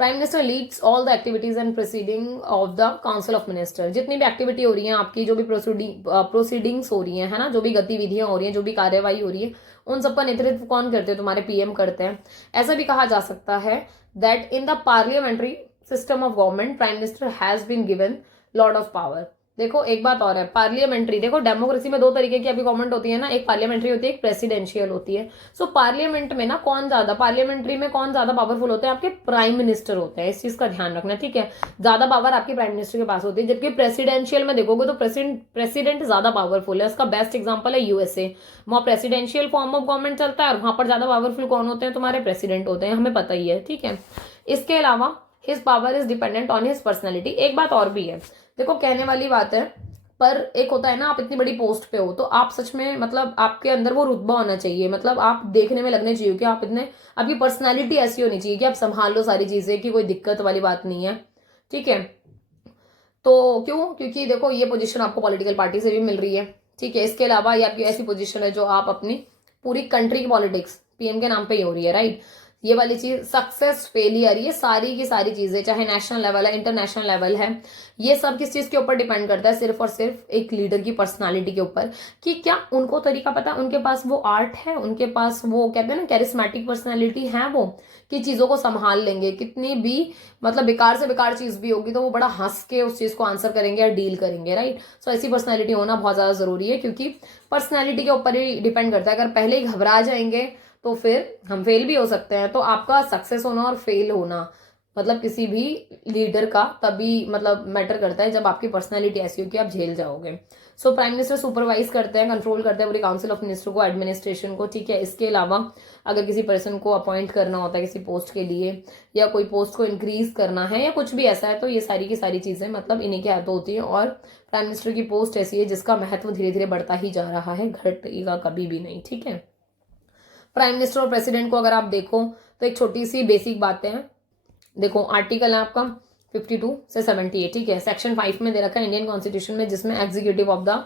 Prime minister leads all the activities and proceeding of the council of minister. जितनी भी एक्टिविटी हो रही है आपकी, जो भी प्रोसीडिंग्स हो रही है ना, जो भी गतिविधियां हो रही है, जो भी कार्यवाही हो रही है, उन सबका नेतृत्व कौन करते हैं, तुम्हारे पीएम करते हैं। ऐसा भी कहा जा सकता है that in the parliamentary system of government prime minister has been given lot of power. देखो एक बात और है, पार्लियामेंट्री, देखो डेमोक्रेसी में दो तरीके की अभी गवर्नमेंट होती है ना, एक पार्लियामेंट्री होती है, एक प्रेसिडेंशियल होती है। सो पार्लियामेंट में ना कौन ज्यादा, पार्लियामेंट्री में कौन ज्यादा पावरफुल होते हैं, आपके प्राइम मिनिस्टर होते हैं, इस चीज का ध्यान रखना, ठीक है। ज्यादा पावर आपके प्राइम मिनिस्टर के पास होती है, जबकि प्रेसिडेंशियल में देखोगे तो प्रेसिडेंट ज्यादा पावरफुल है। उसका बेस्ट एग्जाम्पल है यूएसए, वहां प्रेसिडेंशियल फॉर्म ऑफ गवर्नमेंट चलता है और वहां पर ज्यादा पावरफुल कौन होते हैं, तुम्हारे प्रेसिडेंट होते हैं, हमें पता ही है, ठीक है। इसके अलावा his power is dependent on his personality. एक बात और भी है, देखो कहने वाली बात है, पर एक होता है ना, आप इतनी बड़ी पोस्ट पे हो तो आप सच में मतलब आपके अंदर वो रुतबा होना चाहिए, मतलब आप देखने में लगने चाहिए कि आप इतने, आपकी पर्सनालिटी ऐसी होनी चाहिए कि आप संभाल लो सारी चीजें, कि कोई दिक्कत वाली बात नहीं है, ठीक है। तो क्यों, क्योंकि देखो ये पोजीशन आपको पॉलिटिकल पार्टी से भी मिल रही है, ठीक है। इसके अलावा ये आपकी ऐसी पोजीशन है जो आप अपनी पूरी कंट्री की पॉलिटिक्स पीएम के नाम पे ही हो रही है, राइट। ये वाली चीज, सक्सेस फेलियर, ये सारी की सारी चीजें, चाहे नेशनल लेवल है इंटरनेशनल लेवल है, ये सब किस चीज के ऊपर डिपेंड करता है, सिर्फ और सिर्फ एक लीडर की पर्सनालिटी के ऊपर, कि क्या उनको तरीका पता है, उनके पास वो आर्ट है, उनके पास वो कहते हैं ना कैरिस्मेटिक पर्सनालिटी है, वो कि चीजों को संभाल लेंगे, कितनी भी मतलब बेकार से बेकार चीज भी होगी तो वो बड़ा हंस के उस चीज को आंसर करेंगे या डील करेंगे, राइट। सो ऐसी पर्सनैलिटी होना बहुत ज्यादा जरूरी है, क्योंकि पर्सनैलिटी के ऊपर ही डिपेंड करता है। अगर पहले ही घबरा जाएंगे तो फिर हम फेल भी हो सकते हैं। तो आपका सक्सेस होना और फेल होना मतलब किसी भी लीडर का तभी मतलब मैटर करता है जब आपकी पर्सनैलिटी ऐसी हो कि आप झेल जाओगे। सो प्राइम मिनिस्टर सुपरवाइज करते हैं, कंट्रोल करते हैं पूरी काउंसिल ऑफ मिनिस्टर को, एडमिनिस्ट्रेशन को, ठीक है। इसके अलावा अगर किसी पर्सन को अपॉइंट करना होता है किसी पोस्ट के लिए, या कोई पोस्ट को इंक्रीज करना है या कुछ भी ऐसा है, तो ये सारी की सारी चीजें मतलब इन्हीं के हाथों होती है। और प्राइम मिनिस्टर की पोस्ट ऐसी है जिसका महत्व धीरे धीरे बढ़ता ही जा रहा है, घटेगा कभी भी नहीं, ठीक है। प्राइम मिनिस्टर और प्रेसिडेंट को अगर आप देखो तो एक छोटी सी बेसिक बातें हैं। देखो आर्टिकल है आपका 52 से 78, ठीक है। सेक्शन 5 में दे रखा है इंडियन कॉन्स्टिट्यूशन में, जिसमें executive of the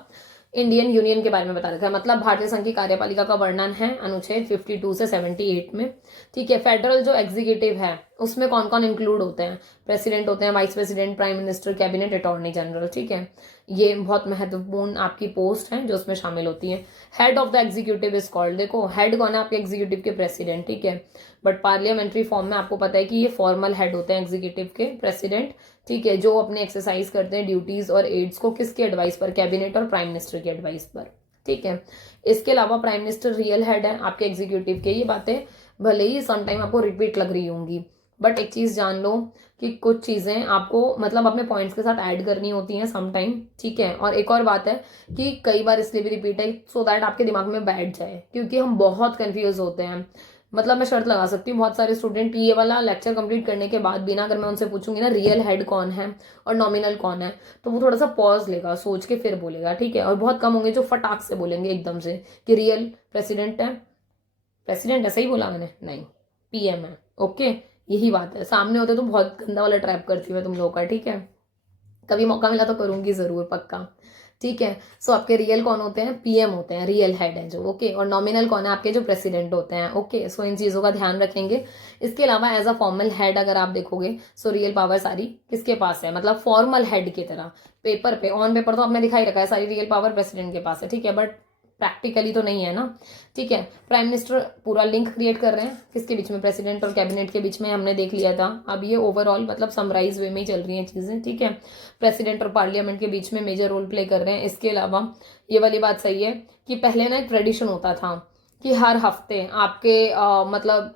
Indian union के बारे में बता रखा है, मतलब भारतीय संघ की कार्यपालिका का वर्णन है अनुच्छेद 52 से 78 में, ठीक है। फेडरल जो एग्जीक्यूटिव है उसमें कौन कौन इंक्लूड होते हैं, प्रेसिडेंट होते हैं, vice president, prime minister, cabinet, attorney general, ठीक है। ये बहुत महत्वपूर्ण आपकी पोस्ट है जो उसमें शामिल होती है। Head of the executive is called, देखो हेड कौन है आपके एग्जीक्यूटिव के, प्रेसिडेंट, ठीक है। बट पार्लियामेंट्री फॉर्म में आपको पता है कि ये फॉर्मल हेड होते हैं एग्जीक्यूटिव के, प्रेसिडेंट, ठीक है, जो अपने एक्सरसाइज करते हैं ड्यूटीज और एड्स को किसके एडवाइस पर, कैबिनेट और प्राइम मिनिस्टर की एडवाइस पर, ठीक है। इसके अलावा प्राइम मिनिस्टर रियल हेड है आपके एग्जीक्यूटिव के। ये बातें भले ही समटाइम आपको रिपीट लग रही होंगी, बट एक चीज जान लो कि कुछ चीजें आपको मतलब अपने पॉइंट्स के साथ ऐड करनी होती हैं समटाइम, ठीक है। और एक और बात है कि कई बार इसलिए भी रिपीट है सो दैट आपके दिमाग में बैठ जाए, क्योंकि हम बहुत कंफ्यूज होते हैं। मतलब मैं शर्त लगा सकती हूँ बहुत सारे स्टूडेंट ये वाला लेक्चर कंप्लीट करने के बाद भी ना, अगर मैं उनसे पूछूंगी ना रियल हेड कौन है और नॉमिनल कौन है, तो वो थोड़ा सा पॉज लेगा, सोच के फिर बोलेगा, ठीक है। और बहुत कम होंगे जो फटाक से बोलेंगे एकदम से कि रियल प्रेसिडेंट है, प्रेसिडेंट ऐसा ही बोला मैंने, नहीं पीएम है, ओके। यही बात है, सामने होते तो बहुत गंदा वाला ट्रैप करती मैं तुम लोगों का, ठीक है। कभी मौका मिला तो करूंगी जरूर, पक्का, ठीक है। सो आपके रियल कौन होते हैं, पीएम होते हैं, रियल हेड है जो, ओके। और नॉमिनल कौन है आपके, जो प्रेसिडेंट होते हैं, ओके। सो इन चीजों का ध्यान रखेंगे। इसके अलावा एज अ फॉर्मल हेड अगर आप देखोगे, सो रियल पावर सारी किसके पास है, मतलब फॉर्मल हेड की तरह पेपर पे, ऑन पेपर तो आपने दिखाई रखा है सारी रियल पावर प्रेसिडेंट के पास है, ठीक है, बट प्रैक्टिकली तो नहीं है ना, ठीक है। प्राइम मिनिस्टर पूरा लिंक क्रिएट कर रहे हैं किसके बीच में, प्रेसिडेंट और कैबिनेट के बीच में, हमने देख लिया था। अब ये ओवरऑल मतलब समराइज वे में ही चल रही हैं चीजें, ठीक है। प्रेसिडेंट और पार्लियामेंट के बीच में मेजर रोल प्ले कर रहे हैं। इसके अलावा ये वाली बात सही है कि पहले ना एक ट्रेडिशन होता था कि हर हफ्ते आपके मतलब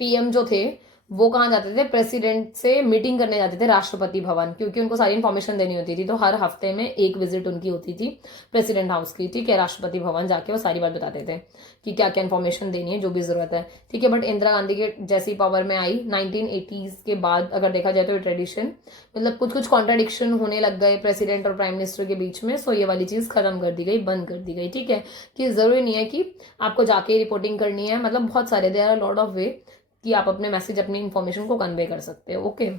पीएम जो थे वो कहाँ जाते थे, प्रेसिडेंट से मीटिंग करने जाते थे राष्ट्रपति भवन, क्योंकि उनको सारी इन्फॉर्मेशन देनी होती थी। तो हर हफ्ते में एक विजिट उनकी होती थी प्रेसिडेंट हाउस की, ठीक है। राष्ट्रपति भवन जाके वो सारी बात बताते थे कि क्या क्या इन्फॉर्मेशन देनी है, जो भी जरूरत है, ठीक है। बट इंदिरा गांधी के जैसी पावर में आई 1980s के बाद, अगर देखा जाए तो ये ट्रेडिशन मतलब कुछ कुछ कॉन्ट्राडिक्शन होने लग गए प्रेसिडेंट और प्राइम मिनिस्टर के बीच में। सो ये वाली चीज खत्म कर दी गई, बंद कर दी गई, ठीक है। कि जरूरी नहीं है कि आपको जाके रिपोर्टिंग करनी है, मतलब बहुत सारे there are lot of way कि आप अपने मैसेज, अपनी इंफॉर्मेशन को कन्वे कर सकते हो, ओके।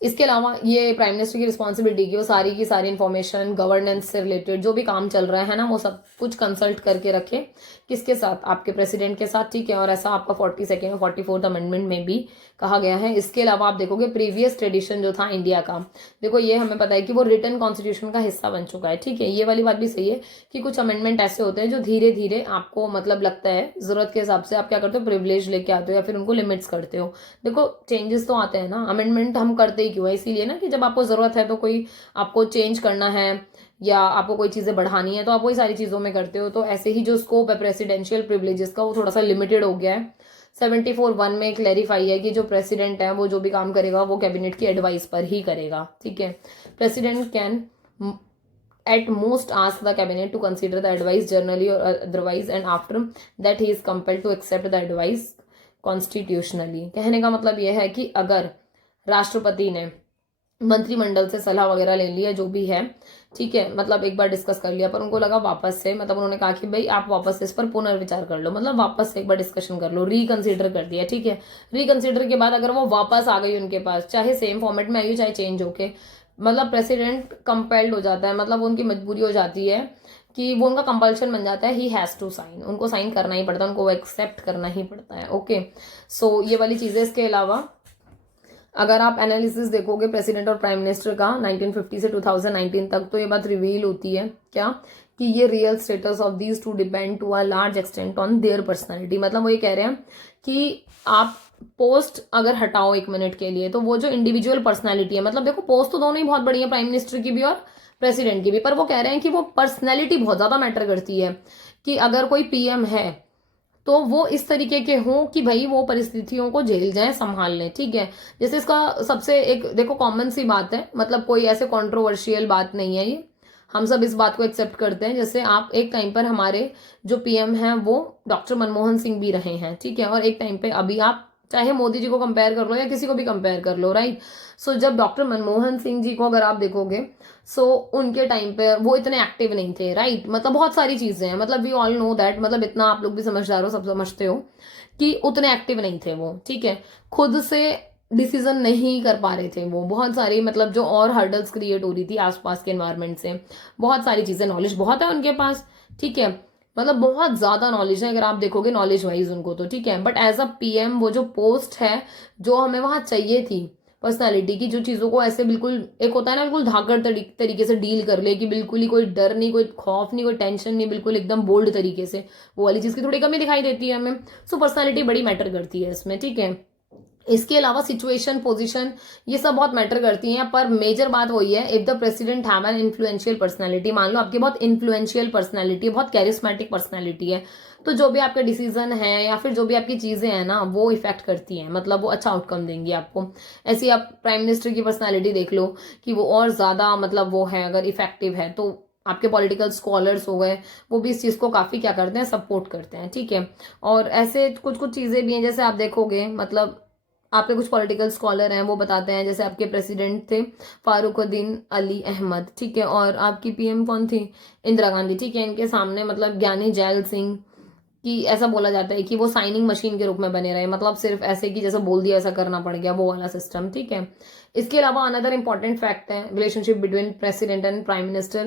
इसके अलावा ये प्राइम मिनिस्टर की रिस्पॉन्सिबिलिटी की वो सारी की सारी इन्फॉर्मेशन गवर्नेंस से रिलेटेड जो भी काम चल रहा है ना, वो सब कुछ कंसल्ट करके रखे किसके साथ, आपके प्रेसिडेंट के साथ, ठीक है। और ऐसा आपका 42nd और 44th अमेंडमेंट में भी कहा गया है। इसके अलावा आप देखोगे प्रीवियस ट्रेडिशन जो था इंडिया का, देखो ये हमें पता है कि वो रिटन कॉन्स्टिट्यूशन का हिस्सा बन चुका है, ठीक है। ये वाली बात भी सही है कि कुछ अमेंडमेंट ऐसे होते हैं जो धीरे धीरे आपको मतलब लगता है जरूरत के हिसाब से आप क्या करते हो, प्रिविलेज लेके आते हो या फिर उनको लिमिट्स करते हो। देखो चेंजेस तो आते हैं ना, अमेंडमेंट हम करते ही क्यों है, इसीलिए ना कि जब आपको ज़रूरत है तो कोई आपको चेंज करना है या आपको कोई चीज़ें बढ़ानी है तो आप वही सारी चीज़ों में करते हो। तो ऐसे ही जो स्कोप है प्रेसिडेंशियल प्रिविलेजेस का वो थोड़ा सा लिमिटेड हो गया है। 74(1) में क्लैरिफाई है कि जो प्रेसिडेंट है वो जो भी काम करेगा वो कैबिनेट की एडवाइस पर ही करेगा, ठीक है। President can at most ask the cabinet to consider the advice generally or otherwise and after that he is compelled to accept the advice constitutionally। कहने का मतलब यह है कि अगर राष्ट्रपति ने मंत्रिमंडल से सलाह वगैरह ले लिया जो भी है, ठीक है, मतलब एक बार डिस्कस कर लिया पर उनको लगा वापस से, मतलब उन्होंने कहा कि भाई आप वापस से इस पर पुनर्विचार कर लो, मतलब वापस से एक बार डिस्कशन कर लो, रिकंसीडर कर दिया, ठीक है। रिकंसीडर के बाद अगर वो वापस आ गई उनके पास, चाहे सेम फॉर्मेट में आई चाहे चेंज होके, मतलब प्रेसिडेंट कंपेल्ड हो जाता है, मतलब उनकी मजबूरी हो जाती है कि वो उनका कंपल्शन बन जाता है, ही हैज़ टू साइन, उनको साइन करना ही पड़ता है, उनको वो एक्सेप्ट करना ही पड़ता है। ओके, सो ये वाली चीज़ें। इसके अलावा अगर आप एनालिसिस देखोगे प्रेसिडेंट और प्राइम मिनिस्टर का 1950 से 2019 तक, तो ये बात रिवील होती है क्या कि ये real status of these two depend to a large extent on their personality. मतलब वो ये कह रहे हैं कि आप पोस्ट अगर हटाओ 1 मिनट के लिए तो वो जो इंडिविजुअल पर्सनैलिटी है, मतलब देखो पोस्ट तो दोनों ही बहुत बड़ी है, प्राइम मिनिस्टर की भी और प्रेसिडेंट की भी, पर वो कह रहे हैं कि वो पर्सनैलिटी बहुत ज्यादा मैटर करती है कि अगर कोई पीएम है तो वो इस तरीके के हों कि भाई वो परिस्थितियों को झेल जाए, संभाल लें, ठीक है। जैसे इसका सबसे एक देखो कॉमन सी बात है, मतलब कोई ऐसे कंट्रोवर्शियल बात नहीं है ये, हम सब इस बात को एक्सेप्ट करते हैं। जैसे आप एक टाइम पर हमारे जो पीएम हैं वो डॉक्टर मनमोहन सिंह भी रहे हैं, ठीक है, और एक टाइम पे अभी आप चाहे मोदी जी को कंपेयर कर लो या किसी को भी कंपेयर कर लो, राइट। सो जब डॉक्टर मनमोहन सिंह जी को अगर आप देखोगे, सो उनके टाइम पे वो इतने एक्टिव नहीं थे, राइट। मतलब बहुत सारी चीजें हैं, मतलब वी ऑल नो दैट, मतलब इतना आप लोग भी समझदार हो, सब समझते हो कि उतने एक्टिव नहीं थे वो, ठीक है। खुद से डिसीजन नहीं कर पा रहे थे वो, बहुत सारी मतलब जो और हर्डल्स क्रिएट हो रही थी आसपास के एनवायरमेंट से, बहुत सारी चीजें, नॉलेज बहुत है उनके पास, ठीक है, मतलब बहुत ज्यादा नॉलेज है अगर आप देखोगे नॉलेज वाइज उनको तो, ठीक है। बट एज अ पीएम वो जो पोस्ट है जो हमें वहां चाहिए थी पर्सनालिटी की, जो चीजों को ऐसे बिल्कुल एक होता है ना बिल्कुल धाकड़ तरीके से डील कर ले कि बिल्कुल ही कोई डर नहीं, कोई खौफ नहीं, कोई टेंशन नहीं, बिल्कुल एकदम बोल्ड तरीके से, वो वाली चीज की थोड़ी कमी दिखाई देती है हमें। सो पर्सनालिटी बड़ी मैटर करती है इसमें, ठीक है। इसके अलावा सिचुएशन, पोजीशन, ये सब बहुत मैटर करती हैं, पर मेजर बात वही है, if the president have an influential personality, मान लो आपकी बहुत इन्फ्लुएंशियल पर्सनालिटी है, बहुत कैरिस्मेटिक पर्सनालिटी है, तो जो भी आपके डिसीजन है या फिर जो भी आपकी चीजें हैं ना वो इफेक्ट करती हैं, मतलब वो अच्छा आउटकम देंगी आपको। ऐसी आप प्राइम मिनिस्टर की पर्सनालिटी देख लो कि वो और ज्यादा मतलब वो है, अगर इफेक्टिव है तो आपके पॉलिटिकल स्कॉलर्स हो गए वो भी इस चीज को काफी क्या करते हैं, सपोर्ट करते हैं, ठीक है। और ऐसे कुछ कुछ चीजें भी हैं, जैसे आप देखोगे मतलब आपके कुछ पॉलिटिकल स्कॉलर हैं वो बताते हैं, जैसे आपके प्रेसिडेंट थे फारूकुद्दीन अली अहमद, ठीक है, और आपकी पीएम कौन थी, इंदिरा गांधी, ठीक है। इनके सामने मतलब ज्ञानी जैल सिंह कि ऐसा बोला जाता है कि वो साइनिंग मशीन के रूप में बने रहे, मतलब सिर्फ ऐसे कि जैसा बोल दिया ऐसा करना पड़ गया, वो वाला सिस्टम, ठीक है। इसके अलावा अनदर इंपॉर्टेंट फैक्ट है relationship between president and prime minister,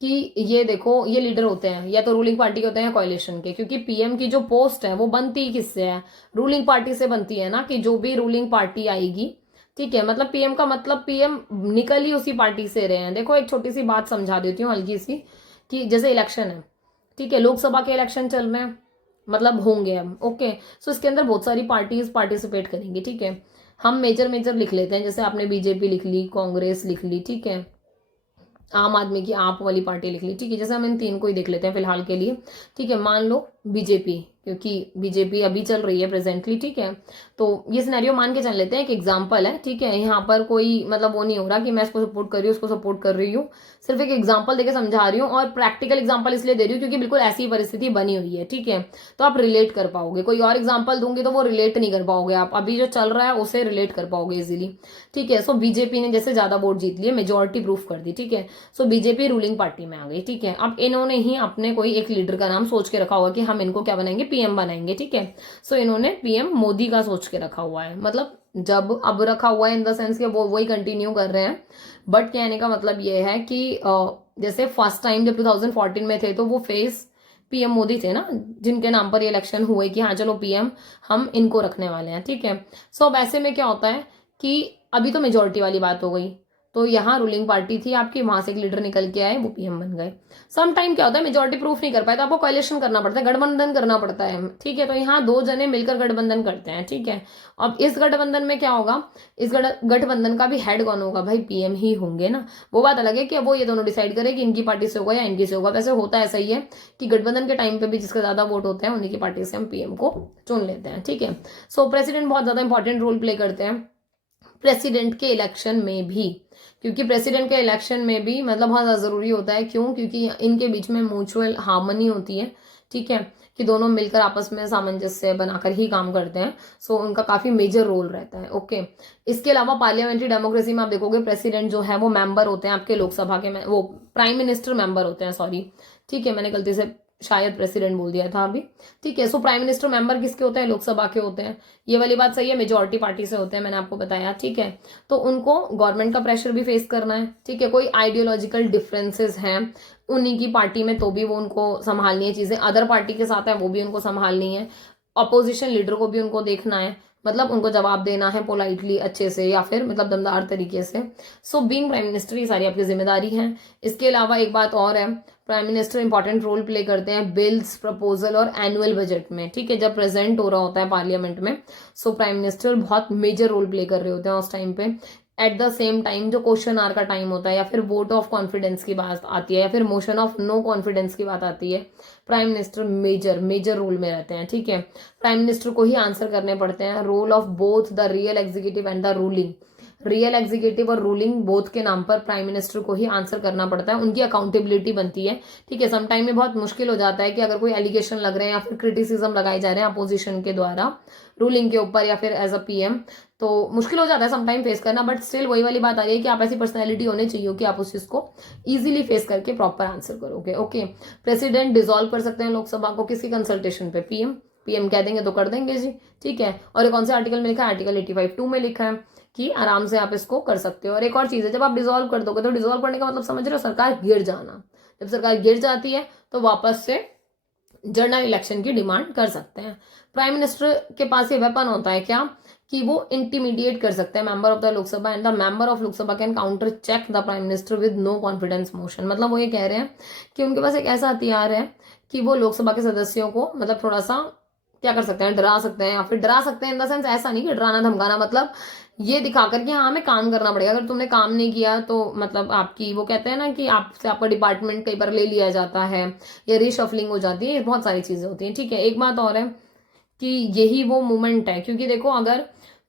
कि ये देखो ये लीडर होते हैं या तो रूलिंग पार्टी के होते हैं या कोalition के, क्योंकि पीएम की जो पोस्ट है वो बनती किससे है, रूलिंग पार्टी से बनती है ना, कि जो भी रूलिंग पार्टी आएगी, ठीक है, मतलब पीएम का मतलब पीएम निकल ही उसी पार्टी से रहे हैं। देखो एक छोटी सी बात समझा देती हूँ हल्की सी, कि जैसे इलेक्शन है, ठीक है, लोकसभा के इलेक्शन चल रहे हैं, मतलब होंगे अब, ओके। सो इसके अंदर बहुत सारी पार्टीज पार्टिसिपेट करेंगी, ठीक है। हम मेजर मेजर लिख लेते हैं, जैसे आपने बीजेपी लिख ली, कांग्रेस लिख ली, ठीक है, आम आदमी की आप वाली पार्टी लिख ली, ठीक है। जैसे हम इन तीन को ही देख लेते हैं फिलहाल के लिए, ठीक है। मान लो बीजेपी, क्योंकि बीजेपी अभी चल रही है प्रेजेंटली, ठीक है, तो ये सिनेरियो मान के चल लेते हैं, एक एग्जांपल है, ठीक है। यहाँ पर कोई मतलब वो नहीं हो रहा कि मैं इसको सपोर्ट कर रही हूँ उसको सपोर्ट कर रही हूँ, सिर्फ एक एग्जाम्पल देके समझा रही हूँ, और प्रैक्टिकल एग्जाम्पल इसलिए दे रही हूँ क्योंकि बिल्कुल ऐसी परिस्थिति बनी हुई है, ठीक है, तो आप रिलेट कर पाओगे। कोई और एग्जाम्पल दूंगी तो वो रिलेट नहीं कर पाओगे, आप अभी जो चल रहा है उसे रिलेट कर पाओगे इजिली, ठीक है। सो बीजेपी ने जैसे ज्यादा वोट जीत लिए, मेजोरिटी प्रूफ कर दी, ठीक है, सो बीजेपी रूलिंग पार्टी में आ गई, ठीक है। अब इन्होंने ही अपने कोई एक लीडर का नाम सोच के रखा हुआ कि हम इनको क्या बनाएंगे, पीएम बनाएंगे, ठीक है। सो इन्होंने पीएम मोदी का सोच के रखा हुआ है, मतलब जब अब रखा हुआ है इन द सेंस कि वो वही कंटिन्यू कर रहे हैं, बट कहने का मतलब ये है कि जैसे फर्स्ट टाइम जब 2014 में थे तो वो फेस पीएम मोदी थे ना, जिनके नाम पर ये इलेक्शन हुए कि हाँ चलो पीएम हम इनको रखने वाले हैं, ठीक है। सो अब ऐसे में क्या होता है कि अभी तो मेजोरिटी वाली बात हो गई, तो यहाँ रूलिंग पार्टी थी आपकी, वहां से एक लीडर निकल के आए, वो पीएम बन गए। सम टाइम क्या होता है, मेजोरिटी प्रूफ नहीं कर पाए तो आपको कोalition करना पड़ता है, गठबंधन करना पड़ता है, ठीक है। तो यहाँ दो जने मिलकर गठबंधन करते हैं, ठीक है। अब इस गठबंधन में क्या होगा, इस गठबंधन का भी हेड कौन होगा भाई, पीएम ही होंगे ना। वो बात अलग है कि अब वो ये दोनों डिसाइड करें कि इनकी पार्टी से होगा या इनकी से होगा। वैसे होता ऐसा ही है कि गठबंधन के टाइम पे भी जिसका ज्यादा वोट होते हैं उन्हीं की पार्टी से हम पीएम को चुन लेते हैं, ठीक है। सो प्रेसिडेंट बहुत ज्यादा इंपॉर्टेंट रोल प्ले करते हैं प्रेसिडेंट के इलेक्शन में भी, क्योंकि प्रेसिडेंट के इलेक्शन में भी मतलब बहुत ज़्यादा ज़रूरी होता है। क्यों? क्योंकि इनके बीच में म्यूचुअल हार्मनी होती है, ठीक है, कि दोनों मिलकर आपस में सामंजस्य बनाकर ही काम करते हैं। सो उनका काफ़ी मेजर रोल रहता है, ओके। इसके अलावा पार्लियामेंट्री डेमोक्रेसी में आप देखोगे प्रेसिडेंट जो है वो मेंबर होते हैं आपके लोकसभा के, वो प्राइम मिनिस्टर मेंबर होते हैं, सॉरी, ठीक है, मैंने गलती से शायद प्रेसिडेंट बोल दिया था अभी, ठीक है। सो प्राइम मिनिस्टर मेंबर किसके होते हैं, लोकसभा के होते हैं। ये वाली बात सही है, मेजोरिटी पार्टी से होते हैं, मैंने आपको बताया, ठीक है। तो उनको गवर्नमेंट का प्रेशर भी फेस करना है, ठीक है। कोई आइडियोलॉजिकल डिफरेंसेस हैं उन्हीं की पार्टी में तो भी वो उनको संभालनी है चीजें, अदर पार्टी के साथ है वो भी उनको संभालनी है, अपोजिशन लीडर को भी उनको देखना है, मतलब उनको जवाब देना है पोलाइटली, अच्छे से, या फिर मतलब दमदार तरीके से। सो बीइंग प्राइम मिनिस्टर ये सारी आपकी जिम्मेदारी है। इसके अलावा एक बात और है, prime minister important role play करते हैं बिल्स, प्रपोजल और एनुअल बजट में, ठीक है, जब प्रेजेंट हो रहा होता है पार्लियामेंट में। सो प्राइम मिनिस्टर बहुत मेजर रोल प्ले कर रहे होते हैं उस टाइम पे। एट द सेम टाइम जो क्वेश्चन आर का टाइम होता है, या फिर वोट ऑफ कॉन्फिडेंस की बात आती है, या फिर मोशन ऑफ नो कॉन्फिडेंस की बात आती है, prime minister major major role में रहते हैं, ठीक है। प्राइम मिनिस्टर को ही आंसर करने पड़ते हैं, role of both the real executive and the ruling, real executive और रूलिंग बोथ के नाम पर प्राइम मिनिस्टर को ही आंसर करना पड़ता है, उनकी अकाउंटेबिलिटी बनती है, ठीक है। समटाइम में बहुत मुश्किल हो जाता है कि अगर कोई एलिगेशन लग रहे हैं या फिर क्रिटिसिज्म लगाए जा रहे हैं अपोजिशन के द्वारा रूलिंग के ऊपर या फिर एज अ पीएम, तो मुश्किल हो जाता है समटाइम फेस करना। बट स्टिल वही वाली बात आ रही है कि आप ऐसी पर्सनैलिटी होनी चाहिए कि आप उस चीज को इजीली फेस करके प्रॉपर आंसर करोगे, ओके। प्रेसिडेंट डिसॉल्व कर सकते हैं लोकसभा को किसकी कंसल्टेशन पे, पीएम, पीएम कह देंगे तो कर देंगे जी, ठीक है। और ये कौन से आर्टिकल में लिखा है, आर्टिकल 85(2) में लिखा है कि आराम से आप इसको कर सकते हो। और एक और चीज है, जब आप डिसॉल्व कर दोगे तो डिसॉल्व करने का मतलब समझ रहे हो, सरकार गिर जाना। जब सरकार गिर जाती है तो वापस से जनरल इलेक्शन की डिमांड कर सकते हैं। प्राइम मिनिस्टर के पास ये वेपन होता है क्या, कि वो इंटीमीडिएट कर सकते हैं member of the Lok Sabha, and the member of Lok Sabha can counter check the prime minister with no confidence motion. मतलब वो ये कह रहे हैं कि उनके पास एक ऐसा हथियार है कि वो लोकसभा के सदस्यों को मतलब थोड़ा सा क्या कर सकते हैं, डरा सकते हैं, या फिर डरा सकते हैं इन द सेंस ऐसा नहीं कि डराना धमकाना, मतलब ये दिखा करके हाँ हमें काम करना पड़ेगा, अगर तुमने काम नहीं किया तो मतलब आपकी, वो कहते हैं ना कि आपसे आपका डिपार्टमेंट कई बार ले लिया जाता है या रीशफलिंग हो जाती है, बहुत सारी चीजें होती हैं, ठीक है। एक बात और है कि यही वो मोमेंट है, क्योंकि देखो अगर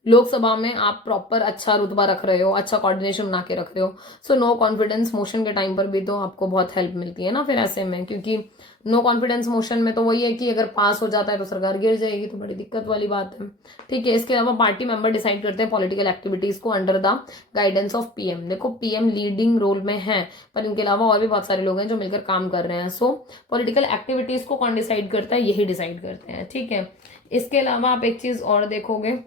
लोकसभा में आप प्रॉपर अच्छा रुतबा रख रहे हो, अच्छा कोऑर्डिनेशन बना के रख रहे हो, सो नो कॉन्फिडेंस मोशन के टाइम पर भी तो आपको बहुत हेल्प मिलती है ना फिर ऐसे में, क्योंकि नो कॉन्फिडेंस मोशन में तो वही है कि अगर पास हो जाता है तो सरकार गिर जाएगी, तो बड़ी दिक्कत वाली बात है, ठीक है। इसके अलावा पार्टी मेंबर डिसाइड करते हैं पॉलिटिकल एक्टिविटीज को under the guidance of PM. देखो पीएम लीडिंग रोल में है, पर इनके अलावा और भी बहुत सारे लोग हैं जो मिलकर काम कर रहे हैं। सो पॉलिटिकल एक्टिविटीज को कौन डिसाइड करता है, यही डिसाइड करते हैं, ठीक है। इसके अलावा आप एक चीज और देखोगे,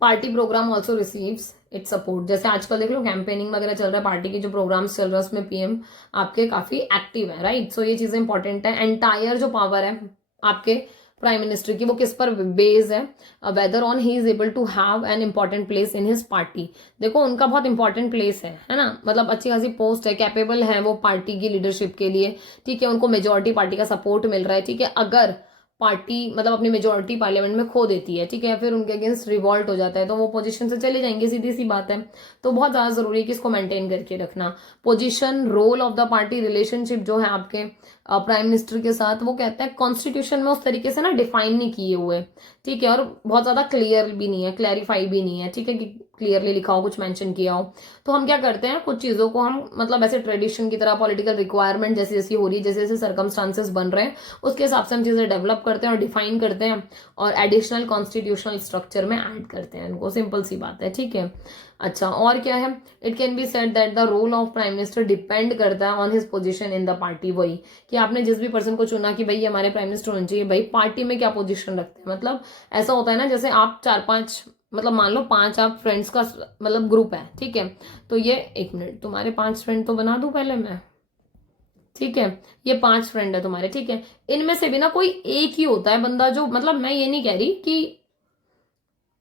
party program also receives its support. जैसे आजकल देख लो कैंपेनिंग वगैरह चल रहा है, पार्टी के जो प्रोग्राम्स चल रहा है उसमें पीएम आपके काफी एक्टिव है, राइट। सो ये चीजें इंपॉर्टेंट है। एंटायर जो पावर है आपके प्राइम मिनिस्टर की, वो किस पर बेस है, whether on he is able to have an important place in his party. देखो उनका बहुत इंपॉर्टेंट प्लेस है ना, मतलब अच्छी खासी पोस्ट है, कैपेबल है वो पार्टी की लीडरशिप के लिए, ठीक है। उनको मेजोरिटी पार्टी का सपोर्ट मिल रहा है, ठीक है। अगर पार्टी मतलब अपनी मेजोरिटी पार्लियामेंट में खो देती है, ठीक है, फिर उनके अगेंस्ट रिवॉल्ट हो जाता है तो वो पोजीशन से चले जाएंगे, सीधी सी बात है। तो बहुत ज्यादा जरूरी है कि इसको मेंटेन करके रखना। Position, role of the party, relationship जो है आपके प्राइम मिनिस्टर के साथ, वो कहता है कॉन्स्टिट्यूशन में उस तरीके से ना डिफाइन नहीं किए हुए, ठीक है, और बहुत ज्यादा क्लियर भी नहीं है, क्लैरिफाई भी नहीं है, ठीक है, कि क्लियरली लिखा हो, कुछ मेंशन किया हो। तो हम क्या करते हैं, कुछ चीजों को हम मतलब ऐसे ट्रेडिशन की तरह, पॉलिटिकल रिक्वायरमेंट जैसी जैसी हो रही है, जैसे जैसे सर्कमस्टांसेस बन रहे हैं, उसके हिसाब से हम चीजें डेवलप करते हैं और डिफाइन करते हैं और एडिशनल कॉन्स्टिट्यूशनल स्ट्रक्चर में ऐड करते हैं इनको। सिंपल सी बात है, ठीक है। अच्छा और क्या है, it can be said that the role of prime minister depend करता है on his position in the party. वही कि आपने जिस भी पर्सन को चुना कि भाई हमारे प्राइम मिनिस्टर होने चाहिए, भाई पार्टी में क्या पोजीशन रखते हैं। मतलब ऐसा होता है ना, जैसे आप 4-5 मतलब मान लो 5 आप फ्रेंड्स का मतलब ग्रुप है, ठीक है। तो ये 1 मिनट, तुम्हारे 5 फ्रेंड तो बना दूं पहले मैं, ठीक है। ये 5 फ्रेंड है तुम्हारे, ठीक है। इनमें से भी ना कोई एक ही होता है बंदा जो, मतलब मैं ये नहीं कह रही कि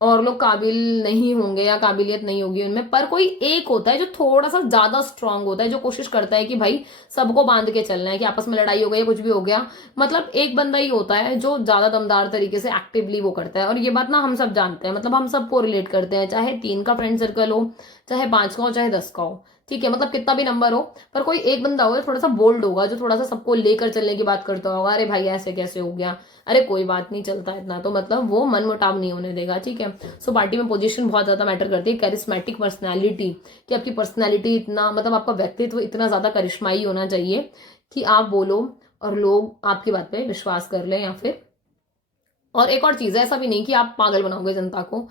और लोग काबिल नहीं होंगे या काबिलियत नहीं होगी उनमें, पर कोई एक होता है जो थोड़ा सा ज्यादा स्ट्रांग होता है, जो कोशिश करता है कि भाई सबको बांध के चलना है, कि आपस में लड़ाई हो गई या कुछ भी हो गया, मतलब एक बंदा ही होता है जो ज्यादा दमदार तरीके से एक्टिवली वो करता है। और ये बात ना हम सब जानते हैं, मतलब हम सबको रिलेट करते हैं, चाहे 3 का फ्रेंड सर्कल हो, चाहे 5 का हो, चाहे 10 का हो, ठीक है, मतलब कितना भी नंबर हो, पर कोई एक बंदा होगा थोड़ा सा बोल्ड होगा, जो थोड़ा सा सबको लेकर चलने की बात करता होगा, अरे भाई ऐसे कैसे हो गया, अरे कोई बात नहीं, चलता है इतना, तो मतलब वो मन मुटाव नहीं होने देगा, ठीक है। सो पार्टी में पोजीशन बहुत ज्यादा मैटर करती है, कैरिस्मेटिक पर्सनैलिटी, कि आपकी पर्सनैलिटी इतना, मतलब आपका व्यक्तित्व इतना ज्यादा करिश्माई होना चाहिए कि आप बोलो और लोग आपकी बात पे विश्वास कर लें। या फिर और एक और चीज है, ऐसा भी नहीं कि आप पागल बनाओगे जनता को,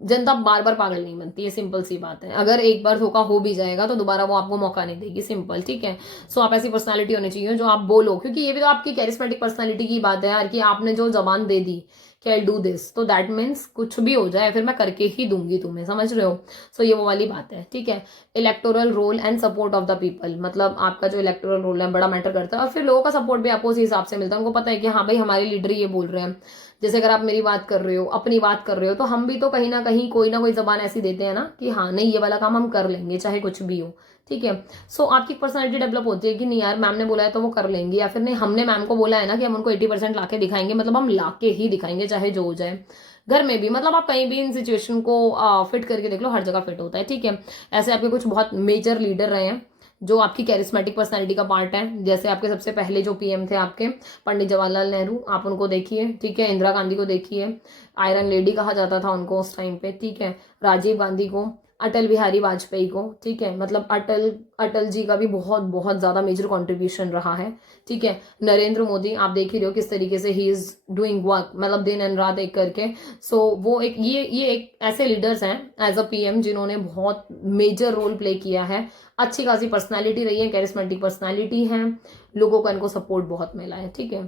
जनता बार बार पागल नहीं बनती है, सिंपल सी बात है, अगर एक बार धोखा हो भी जाएगा तो दोबारा वो आपको मौका नहीं देगी, सिंपल, ठीक है। सो आप ऐसी पर्सनालिटी होनी चाहिए जो आप बोलो, क्योंकि ये भी तो आपकी कैरिस्मेटिक पर्सनालिटी की बात है यार, कि आपने जो जबान दे दी कि आई डू दिस, तो दैट मीन्स कुछ भी हो जाए फिर मैं करके ही दूंगी तुम्हें, समझ रहे हो। सो ये वो वाली बात है, ठीक है। Electoral roll and support of the people, मतलब आपका जो इलेक्टोरल रोल है बड़ा मैटर करता है, और फिर लोगों का सपोर्ट भी आपको उसी हिसाब से मिलता है, उनको पता है कि हाँ भाई हमारे लीडर ये बोल रहे हैं। जैसे अगर आप मेरी बात कर रहे हो, अपनी बात कर रहे हो, तो हम भी तो कहीं ना कोई जबान ऐसी देते हैं ना कि हाँ नहीं ये वाला काम हम कर लेंगे चाहे कुछ भी हो, ठीक है। सो आपकी पर्सनैलिटी डेवलप होती है कि नहीं यार मैम ने बोला है तो वो कर लेंगे, या फिर नहीं हमने मैम को बोला है ना कि हम उनको 80% ला के दिखाएंगे, मतलब हम ला के ही दिखाएंगे चाहे जो हो जाए। घर में भी, मतलब आप कहीं भी इन सिचुएशन को फिट करके देख लो, हर जगह फिट होता है, ठीक है। ऐसे आपके कुछ बहुत मेजर लीडर रहे हैं जो आपकी कैरिस्मेटिक पर्सनालिटी का पार्ट है, जैसे आपके सबसे पहले जो पीएम थे आपके पंडित जवाहरलाल नेहरू, आप उनको देखिए, ठीक है। इंदिरा गांधी को देखिए, आयरन लेडी कहा जाता था उनको उस टाइम पे, ठीक है। राजीव गांधी को, अटल बिहारी वाजपेयी को, ठीक है, मतलब अटल अटल जी का भी बहुत बहुत ज्यादा मेजर कंट्रीब्यूशन रहा है, ठीक है। नरेंद्र मोदी आप देख ही रहे हो किस तरीके से ही इज डूइंग वर्क, मतलब दिन एंड रात एक करके। सो वो एक ये एक ऐसे लीडर्स हैं एज अ पीएम जिन्होंने बहुत मेजर रोल प्ले किया है, अच्छी खासी पर्सनैलिटी रही है, कैरिस्मेटिक पर्सनैलिटी है, लोगों का इनको सपोर्ट बहुत मिला है, ठीक है।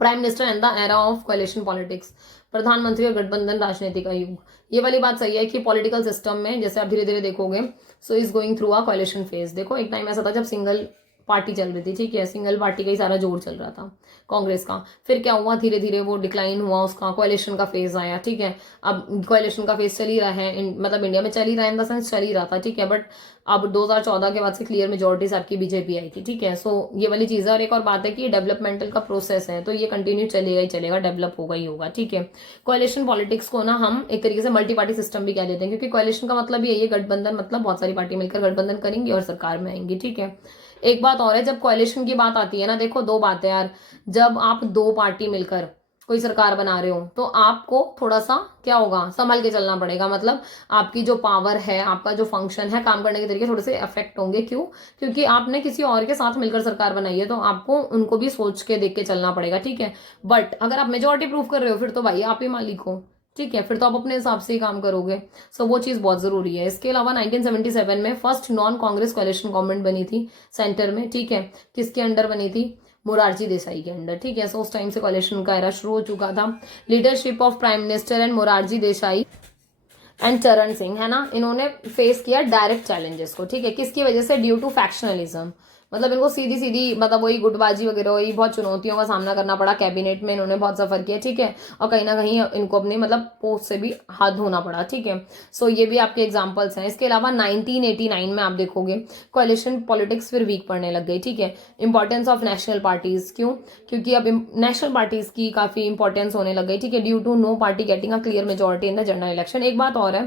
Prime minister and the era of coalition politics, प्रधानमंत्री और गठबंधन राजनीति का युग। ये वाली बात सही है कि पॉलिटिकल सिस्टम में जैसे आप धीरे धीरे देखोगे, so is going through a collision phase. देखो एक टाइम ऐसा था जब सिंगल पार्टी चल रही थी, ठीक है, सिंगल पार्टी का ही सारा जोर चल रहा था कांग्रेस का। फिर क्या हुआ, धीरे धीरे वो डिक्लाइन हुआ, उसका कोलिशन का फेज आया, ठीक है। अब कोलिशन का फेज चल ही रहा है, मतलब इंडिया में चल ही रहा है, इन द सेंस चल ही रहा था, ठीक है। बट अब 2014 के बाद से क्लियर मेजोरिटी से आपकी बीजेपी आई थी, ठीक है। सो ये वाली चीज है। और एक और बात है कि डेवलपमेंटल का प्रोसेस है, तो ये कंटिन्यू चलेगा ही चलेगा, डेवलप होगा ही होगा, ठीक है। कोalition पॉलिटिक्स को ना हम एक तरीके से मल्टी पार्टी सिस्टम भी कह देते हैं, क्योंकि कोalition का मतलब यही है गठबंधन, मतलब बहुत सारी पार्टी मिलकर गठबंधन करेंगी और सरकार में आएंगी, ठीक है। एक बात और है, जब कोalition की बात आती है ना, देखो दो बातें यार, जब आप दो पार्टी मिलकर कोई सरकार बना रहे हो तो आपको थोड़ा सा क्या होगा, संभल के चलना पड़ेगा, मतलब आपकी जो पावर है, आपका जो फंक्शन है, काम करने के तरीके थोड़े से अफेक्ट होंगे। क्यों? क्योंकि आपने किसी और के साथ मिलकर सरकार बनाई है, तो आपको उनको भी सोच के देख के चलना पड़ेगा, ठीक है। बट अगर आप मेजोरिटी प्रूव कर रहे हो फिर तो भाई आप ही मालिक हो, ठीक है, फिर तो आप अपने हिसाब से ही काम करोगे। सो वो चीज बहुत जरूरी है। इसके अलावा 1977 में फर्स्ट नॉन कांग्रेस कोalition गवर्नमेंट बनी थी सेंटर में, ठीक है। किसके अंडर बनी थी? मोरारजी देसाई के अंडर, ठीक है। सो उस टाइम से कोalition का एरा शुरू हो चुका था। Leadership of prime minister and Morarji Desai and चरण सिंह, है ना, इन्होंने फेस किया डायरेक्ट चैलेंजेस को, ठीक है। किसकी वजह से? ड्यू टू फैक्शनलिज्म, मतलब इनको सीधी सीधी, मतलब वही गुटबाजी वगैरह, वही बहुत चुनौतियों का सामना करना पड़ा, कैबिनेट में इन्होंने बहुत सफर किया, ठीक है। और कहीं ना कहीं इनको अपनी मतलब पोस्ट से भी हाथ धोना पड़ा, ठीक है। सो ये भी आपके एग्जाम्पल्स हैं। इसके अलावा 1989 में आप देखोगे कोalition पॉलिटिक्स फिर वीक पड़ने लग गई, ठीक है। इंपॉर्टेंस ऑफ नेशनल पार्टीज, क्यों? क्योंकि अब नेशनल पार्टीज की काफी इंपॉर्टेंस होने लग गई, ठीक है, due to no party getting a clear majority in the general election. एक बात और है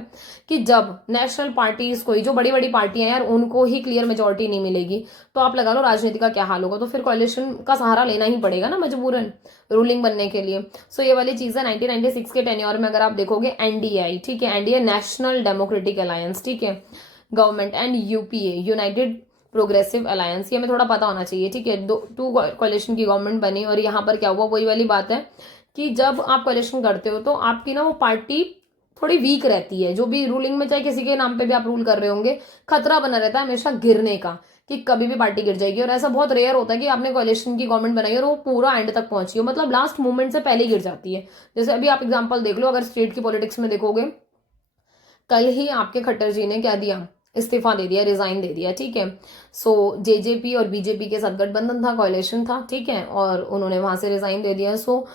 कि जब नेशनल पार्टीज कोई जो बड़ी बड़ी पार्टियां यार उनको ही क्लियर मेजोरिटी नहीं मिलेगी, तो आप लगा लो राजनीति का क्या हाल होगा। तो फिर कोalition का सहारा लेना ही पड़ेगा ना मजबूरन, रूलिंग बनने के लिए। सो ये वाली चीज है। 1996 के टेन्योर में अगर आप देखोगे एनडीए, ठीक है, एनडीए नेशनल डेमोक्रेटिक अलायंस, ठीक है, government, and UPA United progressive alliance, ये हमें थोड़ा पता होना चाहिए, ठीक है। टू कोalition की गवर्नमेंट बनी, और यहाँ पर क्या हुआ, वही वाली बात है कि जब आप कोalition करते हो तो आपकी ना वो पार्टी थोड़ी वीक रहती है, जो भी रूलिंग में, चाहे किसी के नाम पे भी आप रूल कर रहे होंगे, खतरा बना रहता है हमेशा गिरने का, कि कभी भी पार्टी गिर जाएगी। और ऐसा बहुत रेयर होता है कि आपने कोalition की गवर्नमेंट बनाई और वो पूरा एंड तक पहुंची हो, मतलब लास्ट मोमेंट से पहले ही गिर जाती है। जैसे अभी आप एग्जांपल देख लो, अगर स्टेट की पॉलिटिक्स में देखोगे, कल ही आपके खट्टर जी ने क्या दिया, इस्तीफा दे दिया, रिजाइन दे दिया, ठीक है। सो जेजेपी और बीजेपी के साथ गठबंधन था, कोalition था, ठीक है, और उन्होंने वहां से रिजाइन दे दिया। सो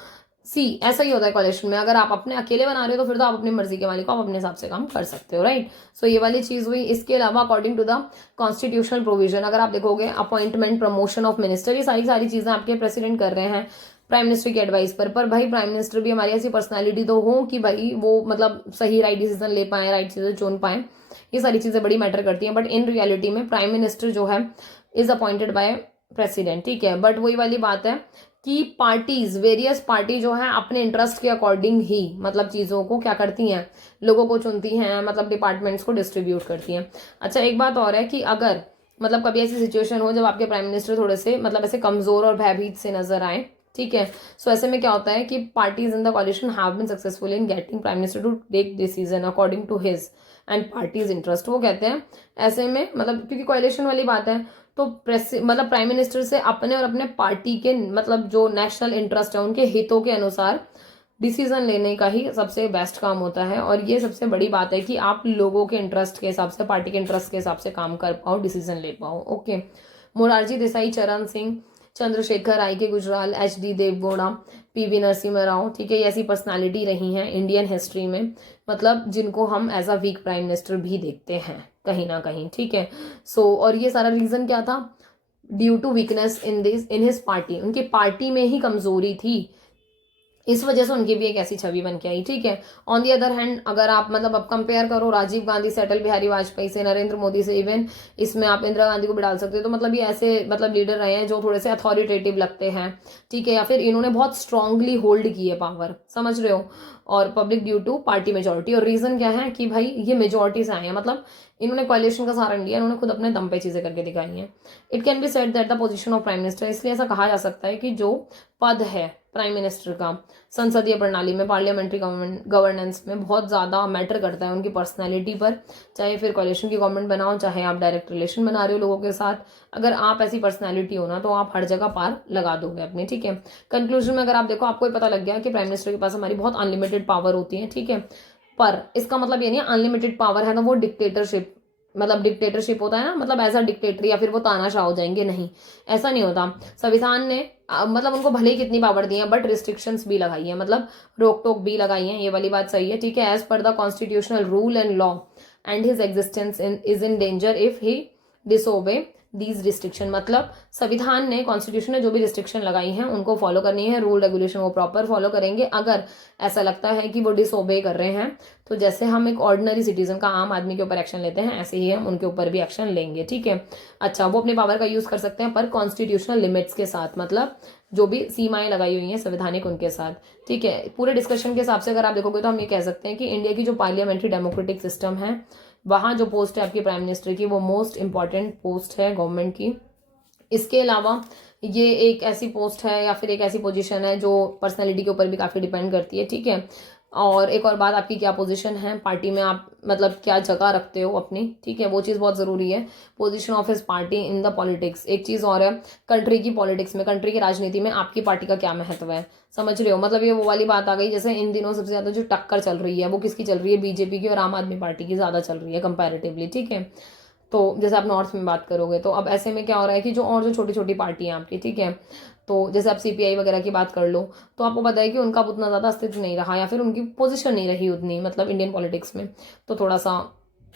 सी ऐसा ही होता है कॉलेशन में, अगर आप अपने अकेले बना रहे हो तो फिर तो आप अपनी मर्जी के मालिक हो, आप अपने हिसाब से काम कर सकते हो, राइट। सो ये वाली चीज हुई। इसके अलावा according to the constitutional provision, अगर आप देखोगे अपॉइंटमेंट प्रमोशन ऑफ मिनिस्टर, ये सारी सारी चीजें आपके प्रेसिडेंट कर रहे हैं प्राइम मिनिस्टर की एडवाइस पर भाई प्राइम मिनिस्टर भी हमारी ऐसी पर्सनैलिटी तो हो कि भाई वो मतलब सही राइट डिसीजन ले पाए, राइट चीजें चुन पाए, ये सारी चीजें बड़ी मैटर करती हैं। बट इन रियलिटी में प्राइम मिनिस्टर जो है इज अपॉइंटेड बाय प्रेसिडेंट, ठीक है। बट वही वाली बात है कि पार्टीज, वेरियस पार्टी जो है अपने इंटरेस्ट के अकॉर्डिंग ही मतलब चीजों को क्या करती हैं, लोगों को चुनती हैं, मतलब डिपार्टमेंट्स को डिस्ट्रीब्यूट करती हैं। अच्छा एक बात और है कि अगर मतलब कभी ऐसी सिचुएशन हो जब आपके प्राइम मिनिस्टर थोड़े से मतलब ऐसे कमजोर और भयभीत से नजर आए, ठीक है, सो ऐसे में क्या होता है कि parties in the coalition have been successful in getting prime minister to take decision according to his and parties interest. वो कहते हैं ऐसे में मतलब क्योंकि कॉलिशन वाली बात है तो मतलब प्राइम मिनिस्टर से अपने और अपने पार्टी के मतलब जो नेशनल इंटरेस्ट है उनके हितों के अनुसार डिसीजन लेने का ही सबसे बेस्ट काम होता है। और ये सबसे बड़ी बात है कि आप लोगों के इंटरेस्ट के हिसाब से, पार्टी के इंटरेस्ट के हिसाब से काम कर पाओ, डिसीजन ले पाओ। ओके, मोरारजी देसाई, चरण Singh, Chandrashekhar, I K Gujral, H D Deve Gowda, P V Narasimha Rao, ठीक है, ये ऐसी पर्सनालिटी रही हैं इंडियन हिस्ट्री में मतलब जिनको हम as a weak prime minister भी देखते हैं कहीं ना कहीं, ठीक है। सो और ये सारा रीजन क्या था, due to weakness in his party, उनकी पार्टी में ही कमजोरी थी, इस वजह से उनकी भी एक ऐसी छवि बन के आई, ठीक है। ऑन दी अदर हैंड अगर आप मतलब अब कंपेयर करो राजीव गांधी से, अटल बिहारी वाजपेयी से, नरेंद्र मोदी से, इवन इसमें आप इंदिरा गांधी को भी डाल सकते हो, तो मतलब ये ऐसे मतलब लीडर रहे हैं जो थोड़े से अथॉरिटेटिव लगते हैं, ठीक है, या फिर इन्होंने बहुत स्ट्रांगली होल्ड की है पावर, समझ रहे हो, और public due to party majority. और रीजन क्या है कि भाई ये मेजोरिटी से आए हैं, मतलब इन्होंने कोalition का सहारा नहीं लिया, इन्होंने खुद अपने दम पे चीजें करके दिखाई हैं। It can be said that the position of prime minister, इसलिए ऐसा कहा जा सकता है कि जो पद है प्राइम मिनिस्टर का संसदीय प्रणाली में, पार्लियामेंट्री गवर्नेंस में बहुत ज्यादा मैटर करता है उनकी पर्सनैलिटी पर। चाहे फिर कोalition की गवर्नमेंट बनाओ, चाहे आप डायरेक्ट रिलेशन बना रहे हो लोगों के साथ, अगर आप ऐसी पर्सनैलिटी हो ना तो आप हर जगह पार लगा दोगे अपनी, ठीक है। कंक्लूजन में अगर आप देखो, आपको पता लग गया कि प्राइम मिनिस्टर के पास हमारी बहुत अनलिमिटेड पावर होती है, ठीक है, पर इसका मतलब ये नहीं अनलिमिटेड पावर है तो वो डिक्टेटरशिप, मतलब डिक्टेटरशिप होता है ना, मतलब एज अ डिक्टेटर या फिर वो तानाशाह हो जाएंगे, नहीं, ऐसा नहीं होता। संविधान ने मतलब उनको भले ही कितनी पावर दी है बट रिस्ट्रिक्शंस भी लगाई है, मतलब रोक टोक भी लगाई है, ये वाली बात सही है, ठीक है। As per the constitutional rule and law and his existence is in danger if he disobey these restriction, मतलब संविधान ने, कॉन्स्टिट्यूशन ने जो भी रिस्ट्रिक्शन लगाई हैं उनको फॉलो करनी है, रूल रेगुलेशन वो प्रॉपर फॉलो करेंगे। अगर ऐसा लगता है कि वो डिसोबे कर रहे हैं तो जैसे हम एक ऑर्डिनरी सिटीजन का, आम आदमी के ऊपर एक्शन लेते हैं, ऐसे ही हम उनके ऊपर भी एक्शन लेंगे, ठीक है। अच्छा, वो अपनी पावर का यूज कर सकते हैं पर कॉन्स्टिट्यूशनल लिमिट्स के साथ, मतलब जो भी सीमाएं लगाई हुई हैं संवैधानिक उनके साथ, ठीक है। पूरे डिस्कशन के हिसाब से अगर आप देखोगे तो हम ये कह सकते हैं कि इंडिया की जो पार्लियामेंट्री डेमोक्रेटिक सिस्टम है वहां जो पोस्ट है आपकी प्राइम मिनिस्टर की वो मोस्ट इंपॉर्टेंट पोस्ट है गवर्नमेंट की। इसके अलावा ये एक ऐसी पोस्ट है या फिर एक ऐसी पोजीशन है जो पर्सनैलिटी के ऊपर भी काफी डिपेंड करती है, ठीक है। और एक और बात, आपकी क्या पोजीशन है पार्टी में, आप मतलब क्या जगह रखते हो अपनी, ठीक है, वो चीज़ बहुत ज़रूरी है। Position of his party in the politics, एक चीज़ और है कंट्री की पॉलिटिक्स में, कंट्री की राजनीति में आपकी पार्टी का क्या महत्व है, समझ रहे हो, मतलब ये वो वाली बात आ गई। जैसे इन दिनों सबसे ज़्यादा जो टक्कर चल रही है वो किसकी चल रही है, बीजेपी की और आम आदमी पार्टी की ज़्यादा चल रही है कंपेरेटिवली, ठीक है। तो जैसे आप नॉर्थ में बात करोगे तो अब ऐसे में क्या हो रहा है कि जो और जो छोटी छोटी पार्टियां आपकी, ठीक है, तो जैसे आप सीपीआई वगैरह की बात कर लो तो आपको पता है कि उनका उतना ज़्यादा अस्तित्व नहीं रहा या फिर उनकी पोजीशन नहीं रही उतनी, मतलब इंडियन पॉलिटिक्स में, तो थोड़ा सा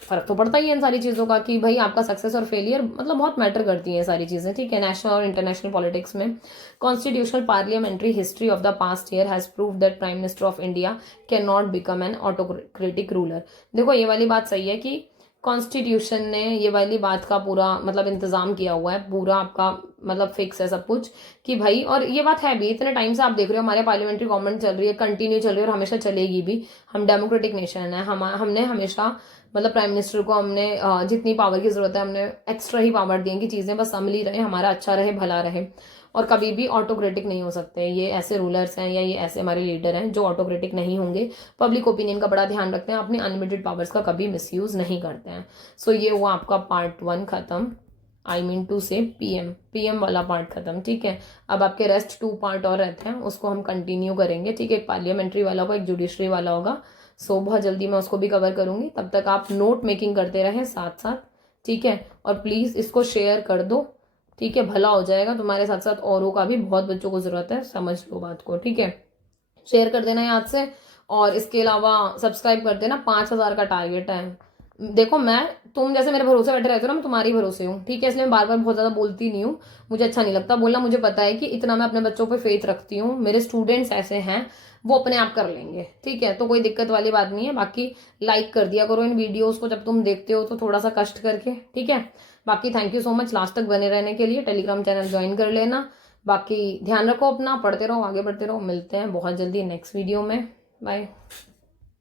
फर्क तो पड़ता ही है इन सारी चीज़ों का कि भाई आपका सक्सेस और फेलियर मतलब बहुत मैटर करती हैं सारी चीज़ें, ठीक है, नेशनल और इंटरनेशनल पॉलिटिक्स में। Constitutional parliamentary history of the past year has prove that prime minister of India can not become an autocratic ruler. देखो ये वाली बात सही है कि कॉन्स्टिट्यूशन ने ये वाली बात का पूरा मतलब इंतजाम किया हुआ है, पूरा आपका मतलब फिक्स है सब कुछ कि भाई, और ये बात है भी, इतने टाइम से आप देख रहे हो हमारे पार्लियामेंट्री गवर्नमेंट चल रही है, कंटिन्यू चल रही है और हमेशा चलेगी भी। हम डेमोक्रेटिक नेशन है, हमने हमेशा मतलब प्राइम मिनिस्टर को हमने जितनी पावर की जरूरत है हमने एक्स्ट्रा ही पावर दी है कि चीजें बस संभली रहे, हमारा अच्छा रहे, भला रहे, और कभी भी ऑटोक्रेटिक नहीं हो सकते। ये ऐसे रूलर्स हैं या ये ऐसे हमारे लीडर हैं जो ऑटोक्रेटिक नहीं होंगे, पब्लिक ओपिनियन का बड़ा ध्यान रखते हैं, अपनी अनलिमिटेड पावर्स का कभी मिसयूज नहीं करते हैं। सो ये हुआ आपका पार्ट 1 खत्म, आई मीन टू से पीएम वाला पार्ट खत्म, ठीक है। अब आपके रेस्ट 2 पार्ट और रहते हैं, उसको हम कंटिन्यू करेंगे, ठीक है। एक पार्लियामेंट्री वाला होगा, एक जुडिशरी वाला होगा, सो बहुत जल्दी मैं उसको भी कवर करूंगी। तब तक आप नोट मेकिंग करते रहें साथ साथ, ठीक है, और प्लीज इसको शेयर कर दो, ठीक है, भला हो जाएगा तुम्हारे साथ साथ औरों का भी, बहुत बच्चों को जरूरत है, समझ लो बात को, ठीक है। शेयर कर देना याद से। और इसके अलावा सब्सक्राइब कर देना, 5,000 का टारगेट है। देखो मैं, तुम जैसे मेरे भरोसे बैठे रहते हो ना, मैं तुम्हारी भरोसे हूँ, ठीक है, इसलिए मैं बार बार बहुत ज्यादा बोलती नहीं हूँ, मुझे अच्छा नहीं लगता बोलना। मुझे पता है कि इतना मैं अपने बच्चों पे फेथ रखती हूँ, मेरे स्टूडेंट्स ऐसे हैं, वो अपने आप कर लेंगे, ठीक है, तो कोई दिक्कत वाली बात नहीं है। बाकी लाइक कर दिया करो इन वीडियोस को जब तुम देखते हो तो, थोड़ा सा कष्ट करके, ठीक है। बाकी thank you so much last तक बने रहने के लिए। टेलीग्राम चैनल ज्वाइन कर लेना। बाकी ध्यान रखो अपना, पढ़ते रहो, आगे बढ़ते रहो। मिलते हैं बहुत जल्दी नेक्स्ट वीडियो में। बाय।